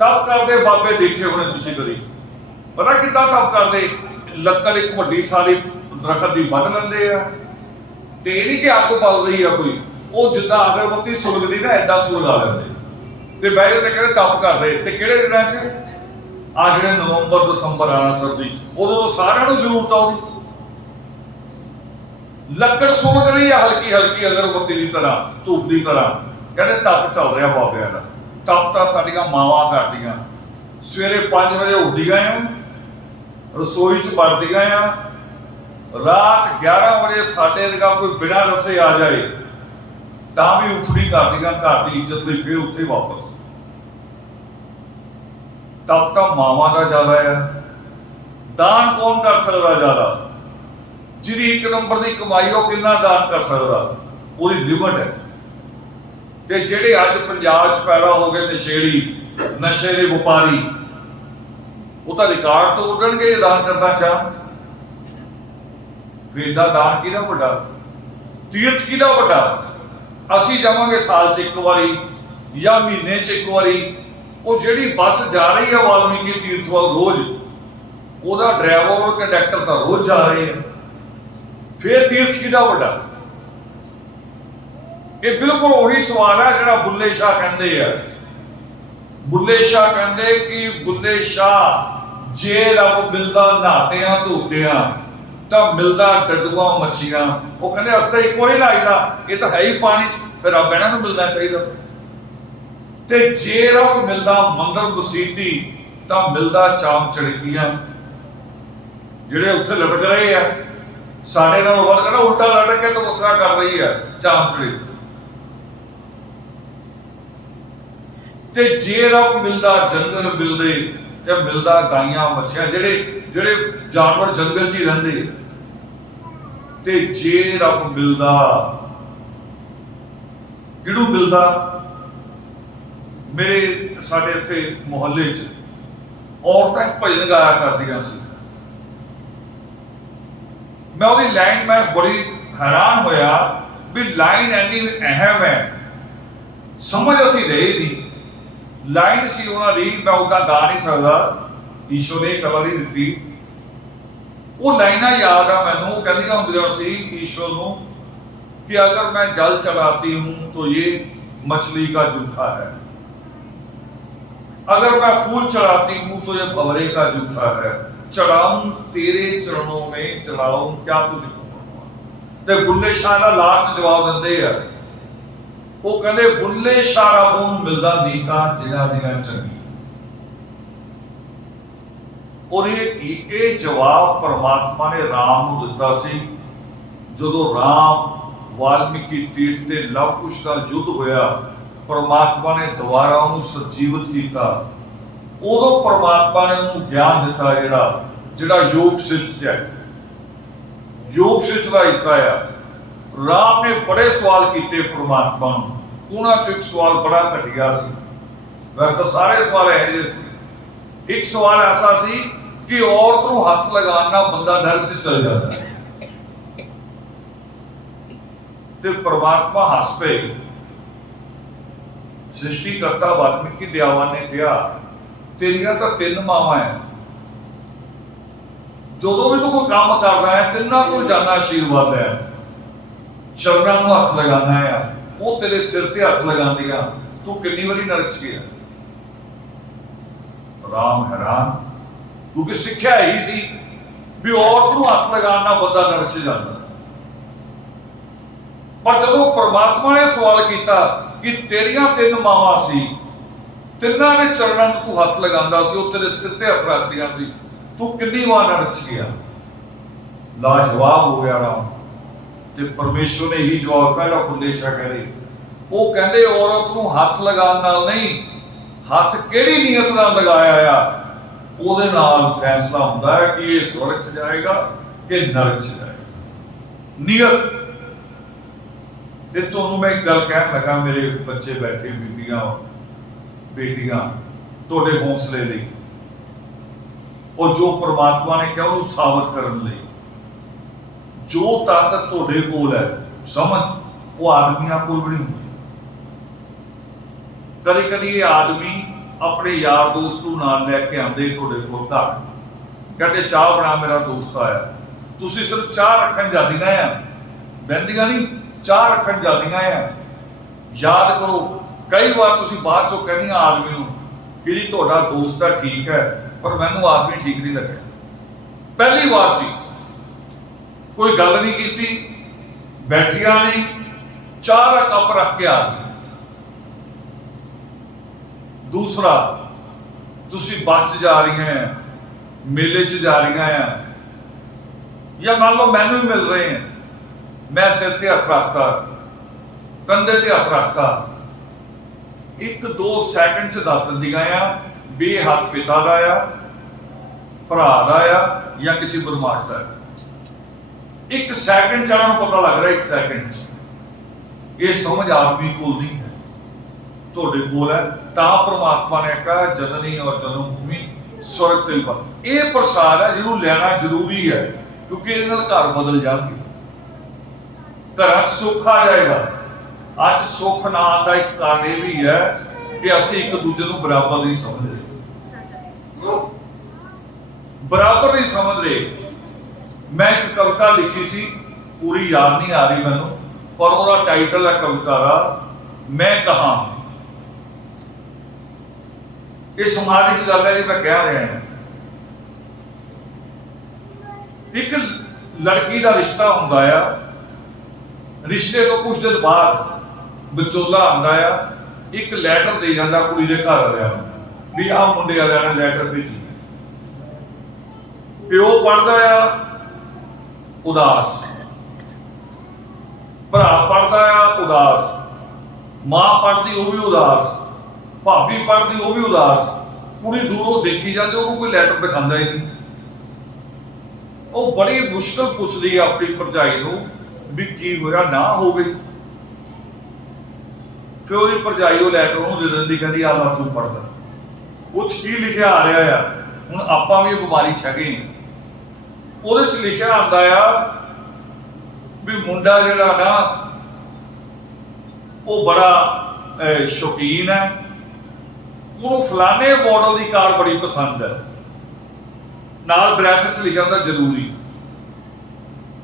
ਤਪ ਕਰਦੇ ਬਾਬੇ ਦੇਖੇ ਹੋਣੇ ਤੁਸੀਂ ਕਦੀ। ਪਤਾ ਕਿੱਦਾਂ ਤਪ ਕਰਦੇ? ਲੱਕੜ ਇੱਕ ਵੱਡੀ ਸਾਰੀ ਦਰਖਤ ਦੀ ਵੱਢ ਲੈਂਦੇ ਆ, ਤੇ ਇਹ ਨਹੀਂ ਕਿ ਅੱਗ ਬਲ ਰਹੀ ਆ ਕੋਈ, ਉਹ ਜਿੱਦਾਂ ਅਗਰਬੱਤੀ ਸੁਲਗਦੀ ਨਾ ਏਦਾਂ ਸੁਲਗਾ ਲੈਂਦੇ ਤੇ ਬਹਿ ਕੇ ਕਹਿੰਦੇ ਤਪ ਕਰਦੇ। ਤੇ ਕਿਹੜੇ ਦਿਨਾਂ 'ਚ? ਆ ਜਿਹੜੇ ਨਵੰਬਰ ਦਸੰਬਰ ਆਣਾ ਸਰਦੀ, ਉਦੋਂ ਸਾਰਿਆਂ ਨੂੰ ਜ਼ਰੂਰਤ ਆ ਉਹਦੀ। ਲੱਕੜ ਸੁਲਗ ਰਹੀ ਆ ਹਲਕੀ ਹਲਕੀ ਅਗਰਬੱਤੀ ਦੀ ਤਰ੍ਹਾਂ, ਧੂਪ ਦੀ ਤਰ੍ਹਾਂ। ਕਹਿੰਦੇ ਤਪ ਚੱਲ ਰਿਹਾ ਬਾਬਿਆਂ ਦਾ। ਤਪ ਤਾਂ ਸਾਡੀਆਂ ਮਾਵਾਂ ਕਰਦੀਆਂ। ਸਵੇਰੇ 5 ਵਜੇ ਉੱਠਦੀਆਂ ਆ, ਰਸੋਈ 'ਚ ਵੜਦੀਆਂ ਆ, ਰਾਤ 11 ਵਜੇ ਸਾਡੇ ਲਗਾ ਕੋਈ ਬਿਨਾਂ ਰਸੇ ਆ ਜਾਏ ਤਾਂ ਵੀ ਉਫੜੀ ਕਰਦੀਆਂ, ਘਰ ਦੀ ਇੱਜ਼ਤ ਲਈ, ਫਿਰ ਉੱਥੇ ਵਾਪਸ। ਤਪ ਤਾਂ ਮਾਵਾਂ ਦਾ ਜ਼ਿਆਦਾ ਆ। ਦਾਨ ਕੌਣ ਕਰ ਸਕਦਾ ਜ਼ਿਆਦਾ? ਜਿਹਦੀ 1 ਨੰਬਰ ਦੀ ਕਮਾਈ ਉਹ ਕਿੰਨਾ ਦਾਨ ਕਰ ਸਕਦਾ? ਉਹਦੀ ਲਿਮਟ ਹੈ। ਤੇ ਜਿਹੜੇ ਅੱਜ ਪੰਜਾਬ 'ਚ ਪੈਦਾ ਹੋ ਗਏ ਨਸ਼ੇੜੀ, ਨਸ਼ੇ ਦੇ ਵਪਾਰੀ, ਉਹ ਤਾਂ ਰਿਕਾਰਡ ਤੋਂ ਉੱਡਣਗੇ ਦਾਨ ਕਰਨਾ ਚਾਹ। ਫਿਰ ਦਾ ਦਾਨ ਕਿਹਦਾ ਵੱਡਾ? ਤੀਰਥ ਕਿਹਦਾ ਵੱਡਾ? ਅਸੀਂ ਜਾਵਾਂਗੇ ਸਾਲ 'ਚ 1 ਵਾਰੀ ਜਾਂ ਮਹੀਨੇ 'ਚ 1 ਵਾਰੀ। ਉਹ ਜਿਹੜੀ ਬੱਸ ਜਾ ਰਹੀ ਹੈ ਵਾਲਮੀਕੀ ਤੀਰਥ ਵੱਲ ਰੋਜ਼, ਉਹਦਾ ਡਰਾਈਵਰ ਔਰ ਕੰਡਕਟਰ ਤਾਂ ਰੋਜ਼ ਜਾ ਰਹੇ ਆ। ਫਿਰ ਤੀਰਥ ਕਿਹਦਾ ਵੱਡਾ? ਇਹ ਬਿਲਕੁਲ ਉਹੀ ਸਵਾਲ ਹੈ ਜਿਹੜਾ ਬੁੱਲੇ ਸ਼ਾਹ ਕਹਿੰਦੇ ਆ। ਬੁੱਲੇ ਸ਼ਾਹ ਕਹਿੰਦੇ ਕਿ ਬੁੱਲੇ ਸ਼ਾਹ ਜੇ ਰੱਬ ਮਿਲਦਾ ਨਹਾਤਿਆਂ ਧੋਤਿਆਂ ਤਾਂ ਮਿਲਦਾ ਡੱਡੂਆਂ ਮੱਛੀਆਂ। ਉਹ ਕਹਿੰਦੇ ਅਸਤਾ ਇੱਕ ਵਾਰੀ ਨਹਾਈਦਾ, ਇਹ ਤਾਂ ਹੈ ਹੀ ਪਾਣੀ 'ਚ, ਫਿਰ ਰੱਬ ਇਹਨਾਂ ਨੂੰ ਮਿਲਣਾ ਚਾਹੀਦਾ ਸੀ। ਤੇ ਜੇ ਰੱਬ ਮਿਲਦਾ ਮੰਦਰ ਮਸੀਤੀ ਤਾਂ ਮਿਲਦਾ ਚਾਮ ਚੜਕੀਆਂ। ਜਿਹੜੇ ਉੱਥੇ ਲਟਕ ਰਹੇ ਆ ਸਾਡੇ ਨਾਲ ਵੱਧ ਕਹਿੰਦਾ ਉਲਟਾ ਲਟਕ ਕੇ ਤਪੱਸਿਆ ਕਰ ਰਹੀ ਹੈ ਚਾਮ ਚੜੇ। ਤੇ ਜੇ ਰੱਬ ਮਿਲਦਾ ਜੰਗਲ ਮਿਲਦੇ ਤੇ ਮਿਲਦਾ ਗਾਈਆਂ ਮੱਛੀਆਂ, ਜਿਹੜੇ ਜਾਨਵਰ ਜੰਗਲ 'ਚ ਹੀ ਰਹਿੰਦੇ। ਤੇ ਜੇ ਰੱਬ ਮਿਲਦਾ, ਕਿਹਨੂੰ ਮਿਲਦਾ? ਮੇਰੇ ਸਾਡੇ ਇੱਥੇ ਮੁਹੱਲੇ 'ਚ ਔਰਤਾਂ ਇੱਕ ਭਜਨ ਗਾਇਆ ਕਰਦੀਆਂ ਸੀ। ਮੈਂ ਉਹਦੀ ਲਾਈਨ ਮੈਂ ਬੜੀ ਹੈਰਾਨ ਹੋਇਆ ਵੀ ਲਾਈਨ ਐਨੀ ਅਹਿਮ ਹੈ, ਸਮਝ ਅਸੀਂ ਰਹੇ ਨਹੀਂ। ਲਾਈਨ ਸੀ ਉਹਨਾਂ ਦੀ, ਮੈਂ ਉਹਦਾ ਗਾ ਨਹੀਂ ਸਕਦਾ, ਈਸ਼ਵਰ ਨੇ ਕਲਾ ਨਹੀਂ ਦਿੱਤੀ। ਉਹ ਲਾਈਨਾਂ ਯਾਦ ਆ ਮੈਨੂੰ। ਉਹ ਕਹਿੰਦੀਆਂ ਹੁੰਦੀਆਂ ਸੀ ਈਸ਼ਵਰ ਨੂੰ कि अगर मैं जल चढ़ाती हूं तो ये मछली का जूठा है, अगर मैं फूल चढ़ाती हूं तो ये भंवरे का जूठा है, चढ़ाऊं तेरे चरणों में चढ़ाऊं क्या तुझको। ते बुल्ले शाह ਦਾ ਲਾਟ ਜਵਾਬ ਦਿੰਦੇ ਆ। ਉਹ ਕਹਿੰਦੇ ਬੁੱਲੇ ਸ਼ਾਹ ਨੂੰ ਮਿਲਦਾ ਨੀਤਾਂ ਜਿਨ੍ਹਾਂ ਦੀਆਂ ਚੰਗੀਆਂ। ਔਰ ਇਹ ਜਵਾਬ ਪਰਮਾਤਮਾ ਨੇ ਰਾਮ ਨੂੰ ਦਿੱਤਾ ਸੀ ਜਦੋਂ ਰਾਮ ਵਾਲਮੀਕੀ ਤੀਰਥ ਤੇ ਲਵ ਕੁਸ਼ ਦਾ ਯੁੱਧ ਹੋਇਆ। ਪਰਮਾਤਮਾ ਨੇ ਦੁਬਾਰਾ ਉਹਨੂੰ ਸਰਜੀਵਤ ਕੀਤਾ। ਉਦੋਂ ਪਰਮਾਤਮਾ ਨੇ ਉਹਨੂੰ ਗਿਆਨ ਦਿੱਤਾ ਜਿਹੜਾ ਯੋਗ ਸਿੱਧ ਹੈ, ਯੋਗ ਸਿੱਧ ਦਾ ਹਿੱਸਾ ਆ। ਰਾਮ ਨੇ ਬੜੇ ਸਵਾਲ ਕੀਤੇ ਪਰਮਾਤਮਾ ਨੂੰ, ਉਹਨਾਂ ਚੋਂ ਇੱਕ ਸਵਾਲ ਬੜਾ ਘਟੀਆ ਸੀ। ਵੈਸੇ ਤਾਂ ਸਾਰੇ ਸਵਾਲ ਇਹੋ ਜਿਹੇ ਸੀ। ਇੱਕ ਸਵਾਲ ਐਸਾ ਸੀ ਕਿ ਔਰਤ ਨੂੰ ਹੱਥ ਲਗਾਉਣ ਨਾਲ ਬੰਦਾ ਨਰਕ 'ਚ ਚਲ ਜਾਂਦਾ ਹੈ। ਤੇ ਪਰਮਾਤਮਾ ਹੱਸ ਪਏ। ਸ੍ਰਿਸ਼ਟੀਕਰਤਾ ਵਾਲਮੀਕੀ ਦਿਆਵਾਨ ਨੇ ਕਿਹਾ ਤੇਰੀਆਂ ਤਾਂ 3 ਮਾਵਾਂ ਹੈ, ਜਦੋਂ ਵੀ ਤੂੰ ਕੋਈ ਕੰਮ ਕਰਦਾ ਹੈ ਤਿੰਨਾਂ ਨੂੰ ਜਾਨਾ ਆਸ਼ੀਰਵਾਦ ਹੈ। ਚਰਨਾਂ ਨੂੰ ਹੱਥ ਲਗਾਉਣਾ ਹੈ, ਉਹ ਤੇਰੇ ਸਿਰ ਤੇ ਹੱਥ ਲਗਾਉਂਦੀਆਂ, ਤੂੰ ਕਿੰਨੀ ਵਾਰੀ ਨਰਕ 'ਚ ਗਿਆ। ਰਾਮ ਹੈਰਾਨ, ਕਿਉਂਕਿ ਸਿੱਖਿਆ ਇਹੀ ਸੀ ਵੀ ਔਰਤ ਨੂੰ ਹੱਥ ਲਗਾਉਣ ਨਾਲ ਬੰਦਾ ਨਰਕ 'ਚ ਜਾਂਦਾ। ਪਰ ਜਦੋਂ ਪਰਮਾਤਮਾ ਨੇ ਸਵਾਲ ਕੀਤਾ ਕਿ ਤੇਰੀਆਂ 3 ਮਾਵਾਂ ਸੀ, ਤਿੰਨਾਂ ਦੇ ਚਰਨਾਂ ਨੂੰ ਤੂੰ ਹੱਥ ਲਗਾਉਂਦਾ ਸੀ, ਉਹ ਤੇਰੇ ਸਿਰ ਤੇ ਹੱਥ ਰੱਖਦੀਆਂ ਸੀ, ਤੂੰ ਕਿੰਨੀ ਵਾਰ ਨਰਕ 'ਚ ਗਿਆ। ਲਾਜਵਾਬ ਹੋ ਗਿਆ ਰਾਮ। ਤੇ ਪਰਮੇਸ਼ਵਰ ਨੇ ਹੀ ਜਵਾਬ ਦਿੱਤਾ, ਬੁੱਲੇ ਸ਼ਾਹ ਕਹਿੰਦੇ। ਉਹ ਕਹਿੰਦੇ ਔਰਤ ਨੂੰ ਹੱਥ ਲਗਾਉਣ ਨਾਲ ਨਹੀਂ, ਹੱਥ ਕਿਹੜੀ ਨੀਅਤ ਨਾਲ ਲਗਾਇਆ ਆ ਉਹਦੇ ਨਾਲ ਫੈਸਲਾ ਹੁੰਦਾ ਹੈ ਕਿ ਇਹ ਸਵਰਗ 'ਚ ਜਾਏਗਾ ਕਿ ਨਰਕ 'ਚ ਜਾਏਗਾ। ਨੀਅਤ। ਤੇ ਤੁਹਾਨੂੰ ਮੈਂ ਇੱਕ ਗੱਲ ਕਹਿਣ ਲੱਗਾ, ਮੇਰੇ ਬੱਚੇ ਬੈਠੇ, ਬੀਬੀਆਂ, ਬੇਟੀਆਂ, ਤੁਹਾਡੇ ਹੌਸਲੇ ਲਈ, ਉਹ ਜੋ ਪਰਮਾਤਮਾ ਨੇ ਕਿਹਾ ਉਹਨੂੰ ਸਾਬਤ ਕਰਨ ਲਈ ਜੋ ਤਾਕਤ ਤੁਹਾਡੇ ਕੋਲ ਹੈ, ਸਮਝ, ਉਹ ਆਦਮੀਆਂ ਕੋਲ ਵੀ ਨਹੀਂ ਹੁੰਦੀ। ਕਦੀ ਕਦੀ ਇਹ ਆਦਮੀ ਆਪਣੇ ਯਾਰ ਦੋਸਤ ਨੂੰ ਨਾਲ ਲੈ ਕੇ ਆਉਂਦੇ ਤੁਹਾਡੇ ਕੋਲ ਘਰ, ਕਹਿੰਦੇ ਚਾਹ ਬਣਾ, ਮੇਰਾ ਦੋਸਤ ਆਇਆ। ਤੁਸੀਂ ਸਿਰਫ ਚਾਹ ਰੱਖਣ ਜਾਂਦੀਆਂ ਆ, ਬਹਿੰਦੀਆਂ ਨਹੀਂ, ਚਾਹ ਰੱਖਣ ਜਾਂਦੀਆਂ ਆ। ਯਾਦ ਕਰੋ, ਕਈ ਵਾਰ ਤੁਸੀਂ ਬਾਅਦ ਚੋਂ ਕਹਿੰਦੀਆਂ ਆਦਮੀ ਨੂੰ ਕਿ ਜੀ ਤੁਹਾਡਾ ਦੋਸਤ ਤਾਂ ਠੀਕ ਹੈ ਪਰ ਮੈਨੂੰ ਆਦਮੀ ਠੀਕ ਨਹੀਂ ਲੱਗਿਆ। ਪਹਿਲੀ ਵਾਰ ਜੀ ਕੋਈ ਗੱਲ ਨਹੀਂ ਕੀਤੀ, ਬੈਠੀਆਂ ਨਹੀਂ, ਚਾਹ ਦਾ ਕੱਪ ਰੱਖ ਕੇ ਆ ਗਈ। ਦੂਸਰਾ, ਤੁਸੀਂ ਬੱਸ 'ਚ ਜਾ ਰਹੀਆਂ ਆ, ਮੇਲੇ 'ਚ ਜਾ ਰਹੀਆਂ ਆ, ਜਾਂ ਮੰਨ ਲਓ ਮੈਨੂੰ ਹੀ ਮਿਲ ਰਹੇ ਆ, ਮੈਂ ਸਿਰ ਤੇ ਹੱਥ ਰੱਖਤਾ, ਕੰਧੇ ਤੇ ਹੱਥ ਰੱਖਤਾ, 1-2 ਸੈਕਿੰਡ 'ਚ ਦੱਸ ਦਿੰਦੀਆਂ ਆ ਵੀ ਇਹ ਹੱਥ ਪਿਤਾ ਦਾ ਆ, ਭਰਾ ਦਾ ਆ ਜਾਂ ਕਿਸੇ ਬਦਮਾਸ਼ ਦਾ। 1 ਸੈਕਿੰਡ 'ਚ ਉਹਨਾਂ ਨੂੰ ਪਤਾ ਲੱਗ ਰਿਹਾ, 1 ਸੈਕਿੰਡ 'ਚ। ਇਹ ਸਮਝ ਆਦਮੀ ਕੋਲ ਨਹੀਂ ਹੈ, ਤੁਹਾਡੇ ਕੋਲ ਹੈ। ਤਾਂ ਪਰਮਾਤਮਾ ਨੇ ਕਿਹਾ ਜਨਨੀ ਔਰ ਜਨਮ ਭੂਮੀ ਸਵਰਗ ਤੇ ਪਰ ਇਹ ਪ੍ਰਸਾਦ ਹੈ ਜਿਹਨੂੰ ਲੈਣਾ ਜ਼ਰੂਰੀ ਹੈ, ਕਿਉਂਕਿ ਇਹਦੇ ਨਾਲ ਘਰ ਬਦਲ ਜਾਣਗੇ, ਘਰਾਂ 'ਚ ਸੁੱਖ ਆ ਜਾਏਗਾ। ਅੱਜ ਸੁੱਖ ਨਾ ਆਉਣ ਦਾ ਇੱਕ ਕਾਰਨ ਇਹ ਵੀ ਹੈ ਕਿ ਅਸੀਂ ਇੱਕ ਦੂਜੇ ਨੂੰ ਬਰਾਬਰ ਨਹੀਂ ਸਮਝਦੇ, ਬਰਾਬਰ ਨਹੀਂ ਸਮਝਦੇ। ਮੈਂ ਇੱਕ ਕਵਿਤਾ ਲਿਖੀ ਸੀ, ਪੂਰੀ ਯਾਦ ਨਹੀਂ ਆ ਰਹੀ ਮੈਨੂੰ, ਪਰ ਉਹਦਾ ਟਾਈਟਲ ਹੈ ਕਵਿਤਾ ਦਾ ਮੈਂ ਕਹਾਂ। ਇਹ ਸਮਾਜਿਕ ਗੱਲ ਹੈ ਜਿਹੜੀ ਮੈਂ ਕਹਿ ਰਿਹਾ ਹਾਂ। ਇੱਕ ਲੜਕੀ ਦਾ ਰਿਸ਼ਤਾ ਹੁੰਦਾ ਆ, ਰਿਸ਼ਤੇ ਤੋਂ ਕੁਝ ਦਿਨ ਬਾਅਦ ਵਿਚੋਲਾ ਆਉਂਦਾ ਆ, ਇੱਕ ਲੈਟਰ ਦੇ ਜਾਂਦਾ ਕੁੜੀ ਦੇ ਘਰ ਵਾਲਿਆਂ ਨੂੰ ਵੀ ਆਹ ਮੁੰਡੇ ਵਾਲਿਆਂ ਨੇ ਲੈਟਰ ਭੇਜੀ। ਪਿਓ ਪੜ੍ਹਦਾ ਆ ਉਦਾਸ, ਭਰਾ ਪੜ੍ਹਦਾ ਆ ਉਦਾਸ, ਮਾਂ ਪੜ੍ਹਦੀ ਉਹ ਵੀ ਉਦਾਸ, ਭਾਬੀ ਪੜ੍ਹਦੀ ਉਹ ਵੀ ਉਦਾਸ। ਕੁੜੀ ਦੂਰੋਂ ਦੇਖੀ ਜਾਂਦੀ, ਉਹਨੂੰ ਕੋਈ ਲੈਟਰ ਦਿਖਾਉਂਦਾ ਹੀ ਨਹੀਂ। ਉਹ ਬੜੀ ਮੁਸ਼ਕਲ ਪੁੱਛਦੀ ਆ ਆਪਣੀ ਭਰਜਾਈ ਨੂੰ ਵੀ ਕੀ ਹੋਇਆ, ਨਾ ਹੋ ਗਈ। ਫਿਰ ਉਹਦੀ ਭਰਜਾਈ ਉਹ ਲੈਟਰ ਉਹਨੂੰ ਦੇ ਦਿੰਦੀ, ਕਹਿੰਦੀ ਆ ਲਾ ਤੂੰ ਪੜ੍ਹਦਾ, ਉਹ 'ਚ ਕੀ ਲਿਖਿਆ ਆ ਰਿਹਾ ਆ। ਹੁਣ ਆਪਾਂ ਵੀ ਇਹ ਬਿਮਾਰੀ ਛਕੇ। ਉਹਦੇ ਚ ਲਿਖਿਆ ਆਉਂਦਾ ਆ ਵੀ ਮੁੰਡਾ ਜਿਹੜਾ ਨਾ ਉਹ ਬੜਾ ਸ਼ੌਕੀਨ ਹੈ, ਉਹਨੂੰ ਫਲਾਣੇ ਮਾਡਲ ਦੀ ਕਾਰ ਬੜੀ ਪਸੰਦ ਹੈ, ਨਾਲ ਬ੍ਰੈਕਟ ਚ ਲਿਖਿਆ ਹੁੰਦਾ ਜ਼ਰੂਰੀ।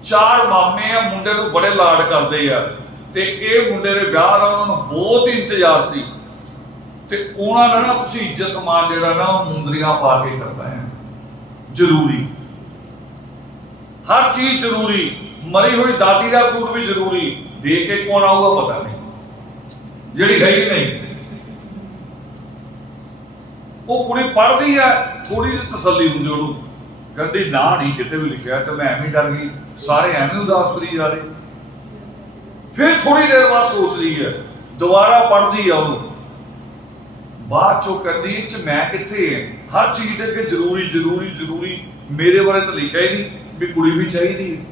4 ਮਾਮੇ ਆ, ਮੁੰਡੇ ਨੂੰ ਬੜੇ ਲਾਡ ਕਰਦੇ ਆ, ਤੇ ਇਹ ਮੁੰਡੇ ਦੇ ਵਿਆਹ ਦਾ ਉਹਨਾਂ ਨੂੰ ਬਹੁਤ ਹੀ ਇੰਤਜ਼ਾਰ ਸੀ, ਤੇ ਉਹਨਾਂ ਦਾ ਨਾ ਤੁਸੀਂ ਇੱਜ਼ਤ ਮਾਨ ਜਿਹੜਾ ਨਾ ਉਹ ਮੁੰਦਰੀਆਂ ਪਾ ਕੇ ਕਰਦਾ ਹੈ। ਜ਼ਰੂਰੀ, ਹਰ ਚੀਜ਼ ਜ਼ਰੂਰੀ, ਮਰੀ ਹੋਈ ਦਾਦੀ ਦਾ ਸੂਟ ਵੀ ਜ਼ਰੂਰੀ। ਦੇ ਕੇ ਕੌਣ ਆਊਗਾ ਪਤਾ ਨਹੀਂ, ਜਿਹੜੀ ਗਈ ਨਹੀਂ। ਉਹ ਕੁੜੀ ਪੜ੍ਹਦੀ ਆ, ਥੋੜੀ ਜਿਹੀ ਤਸੱਲੀ ਹੁੰਦੀ ਉਹਨੂੰ, ਕਹਿੰਦੀ ਨਾ ਨਹੀਂ ਕਿਤੇ ਵੀ ਲਿਖਿਆ, ਤੇ ਮੈਂ ਐਵੇਂ ਡਰ ਗਈ, ਸਾਰੇ ਐਵੇਂ ਉਦਾਸ ਕਰੀ ਜਾ ਰਹੇ। ਫਿਰ ਥੋੜੀ ਦੇਰ ਬਾਅਦ ਸੋਚ ਰਹੀ ਹੈ, ਦੁਬਾਰਾ ਪੜ੍ਹਦੀ ਆ ਉਹਨੂੰ, ਬਾਅਦ ਚੋਂ ਕਹਿੰਦੀ ਇਹ ਚ ਮੈਂ ਕਿੱਥੇ ਹੈ, ਹਰ ਚੀਜ਼ ਦੇ ਅੱਗੇ ਜ਼ਰੂਰੀ ਜ਼ਰੂਰੀ ਜ਼ਰੂਰੀ, ਮੇਰੇ ਬਾਰੇ ਤਾਂ ਲਿਖਿਆ ਹੀ ਨਹੀਂ ਵੀ ਕੁੜੀ ਵੀ ਚਾਹੀਦੀ ਹੈ।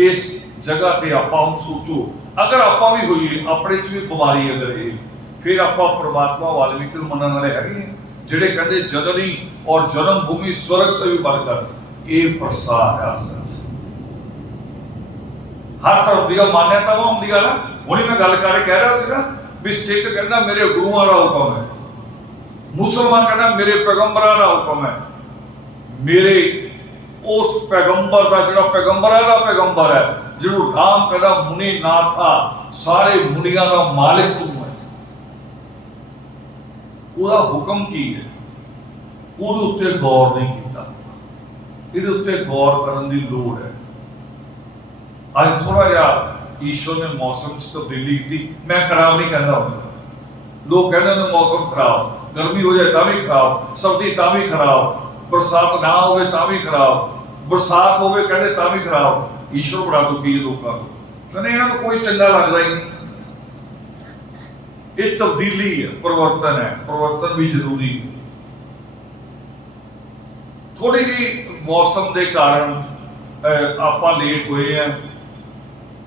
ਇਸ ਜਗ੍ਹਾ ਤੇ ਆਪਾਂ ਹੁਣ ਸੋਚੋ, ਅਗਰ ਆਪਾਂ ਵੀ ਹੋਈਏ, ਆਪਣੇ ਚ ਵੀ ਬਿਮਾਰੀ ਅਗਰ ਇਹ, ਫਿਰ ਆਪਾਂ ਪ੍ਰਮਾਤਮਾ ਵਾਲਮੀਕੀ ਨੂੰ ਮੰਨਣ ਵਾਲੇ ਹੈਗੇ ਜਿਹੜੇ ਕਹਿੰਦੇ ਜਨਨੀ ਔਰ ਜਨਮ ਭੂਮੀ ਸਵਰਗ ਸੇ ਵੀ बढ़ कर ਇਹ ਪ੍ਰਸਾਦ ਹੈ ਅਸਲ। ਹਰ ਧਰਮ ਦੀ ਮਾਨਿਅਤਾ ਹੁੰਦੀ ਆ ਨਾ। ਹੁਣੀ ਮੈਂ ਗੱਲ ਕਰ ਕਹਿ ਰਿਹਾ ਸੀਗਾ ਵੀ ਸਿੱਖ ਕਹਿੰਦਾ ਮੇਰੇ ਗੁਰੂਆਂ ਦਾ ਹੁਕਮ ਹੈ, ਮੁਸਲਮਾਨ ਕਹਿੰਦਾ ਮੇਰੇ ਪੈਗੰਬਰਾਂ ਦਾ ਹੁਕਮ ਹੈ, ਮੇਰੇ ਉਸ ਪੈਗੰਬਰ ਦਾ ਜਿਹੜਾ ਪੈਗੰਬਰਾਂ ਦਾ ਪੈਗੰਬਰ ਹੈ, ਜਿਹਨੂੰ ਰਾਮ ਕਹਿੰਦਾ ਮੁਨੀ ਨਾਥਾ, ਸਾਰੇ ਮੁਨੀਆਂ ਦਾ ਮਾਲਿਕ ਤੂੰ ਹੈ। ਉਹਦਾ ਹੁਕਮ ਕੀ ਹੈ, ਉਹਦੇ ਉੱਤੇ ਗੌਰ ਨਹੀਂ ਕੀਤਾ। ਇਹਦੇ ਉੱਤੇ ਗੌਰ ਕਰਨ ਦੀ ਲੋੜ ਹੈ। ਅੱਜ ਥੋੜਾ ਜਿਹਾ ਈਸ਼ਵਰ ਨੇ ਮੌਸਮ 'ਚ ਤਬਦੀਲੀ ਕੀਤੀ। ਮੈਂ ਖਰਾਬ ਨਹੀਂ ਕਹਿੰਦਾ ਹੁੰਦਾ, ਲੋਕ ਕਹਿੰਦੇ ਨੇ ਮੌਸਮ ਖਰਾਬ, ਗਰਮੀ ਹੋ ਜਾਏ ਤਾਂ ਵੀ ਖਰਾਬ, ਸਰਦੀ ਤਾਂ ਵੀ ਖਰਾਬ, ਬਰਸਾਤ ਨਾ ਹੋਵੇ ਤਾਂ ਵੀ ਖਰਾਬ, ਬਰਸਾਤ ਹੋਵੇ ਕਹਿੰਦੇ ਤਾਂ ਵੀ ਖਰਾਬ। ਈਸ਼ਵਰ ਬੜਾ ਦੁਖੀ ਹੈ ਲੋਕਾਂ ਤੋਂ, ਕਹਿੰਦੇ ਇਹਨਾਂ ਨੂੰ ਕੋਈ ਚੰਗਾ ਲੱਗਦਾ ਹੀ ਨਹੀਂ। ਇਹ ਤਬਦੀਲੀ ਹੈ, ਪਰਿਵਰਤਨ ਹੈ, ਪਰਿਵਰਤਨ ਵੀ ਜ਼ਰੂਰੀ। ਥੋੜੀ ਜਿਹੀ ਮੌਸਮ ਦੇ ਕਾਰਨ ਆਪਾਂ ਲੇਟ ਹੋਏ ਆ,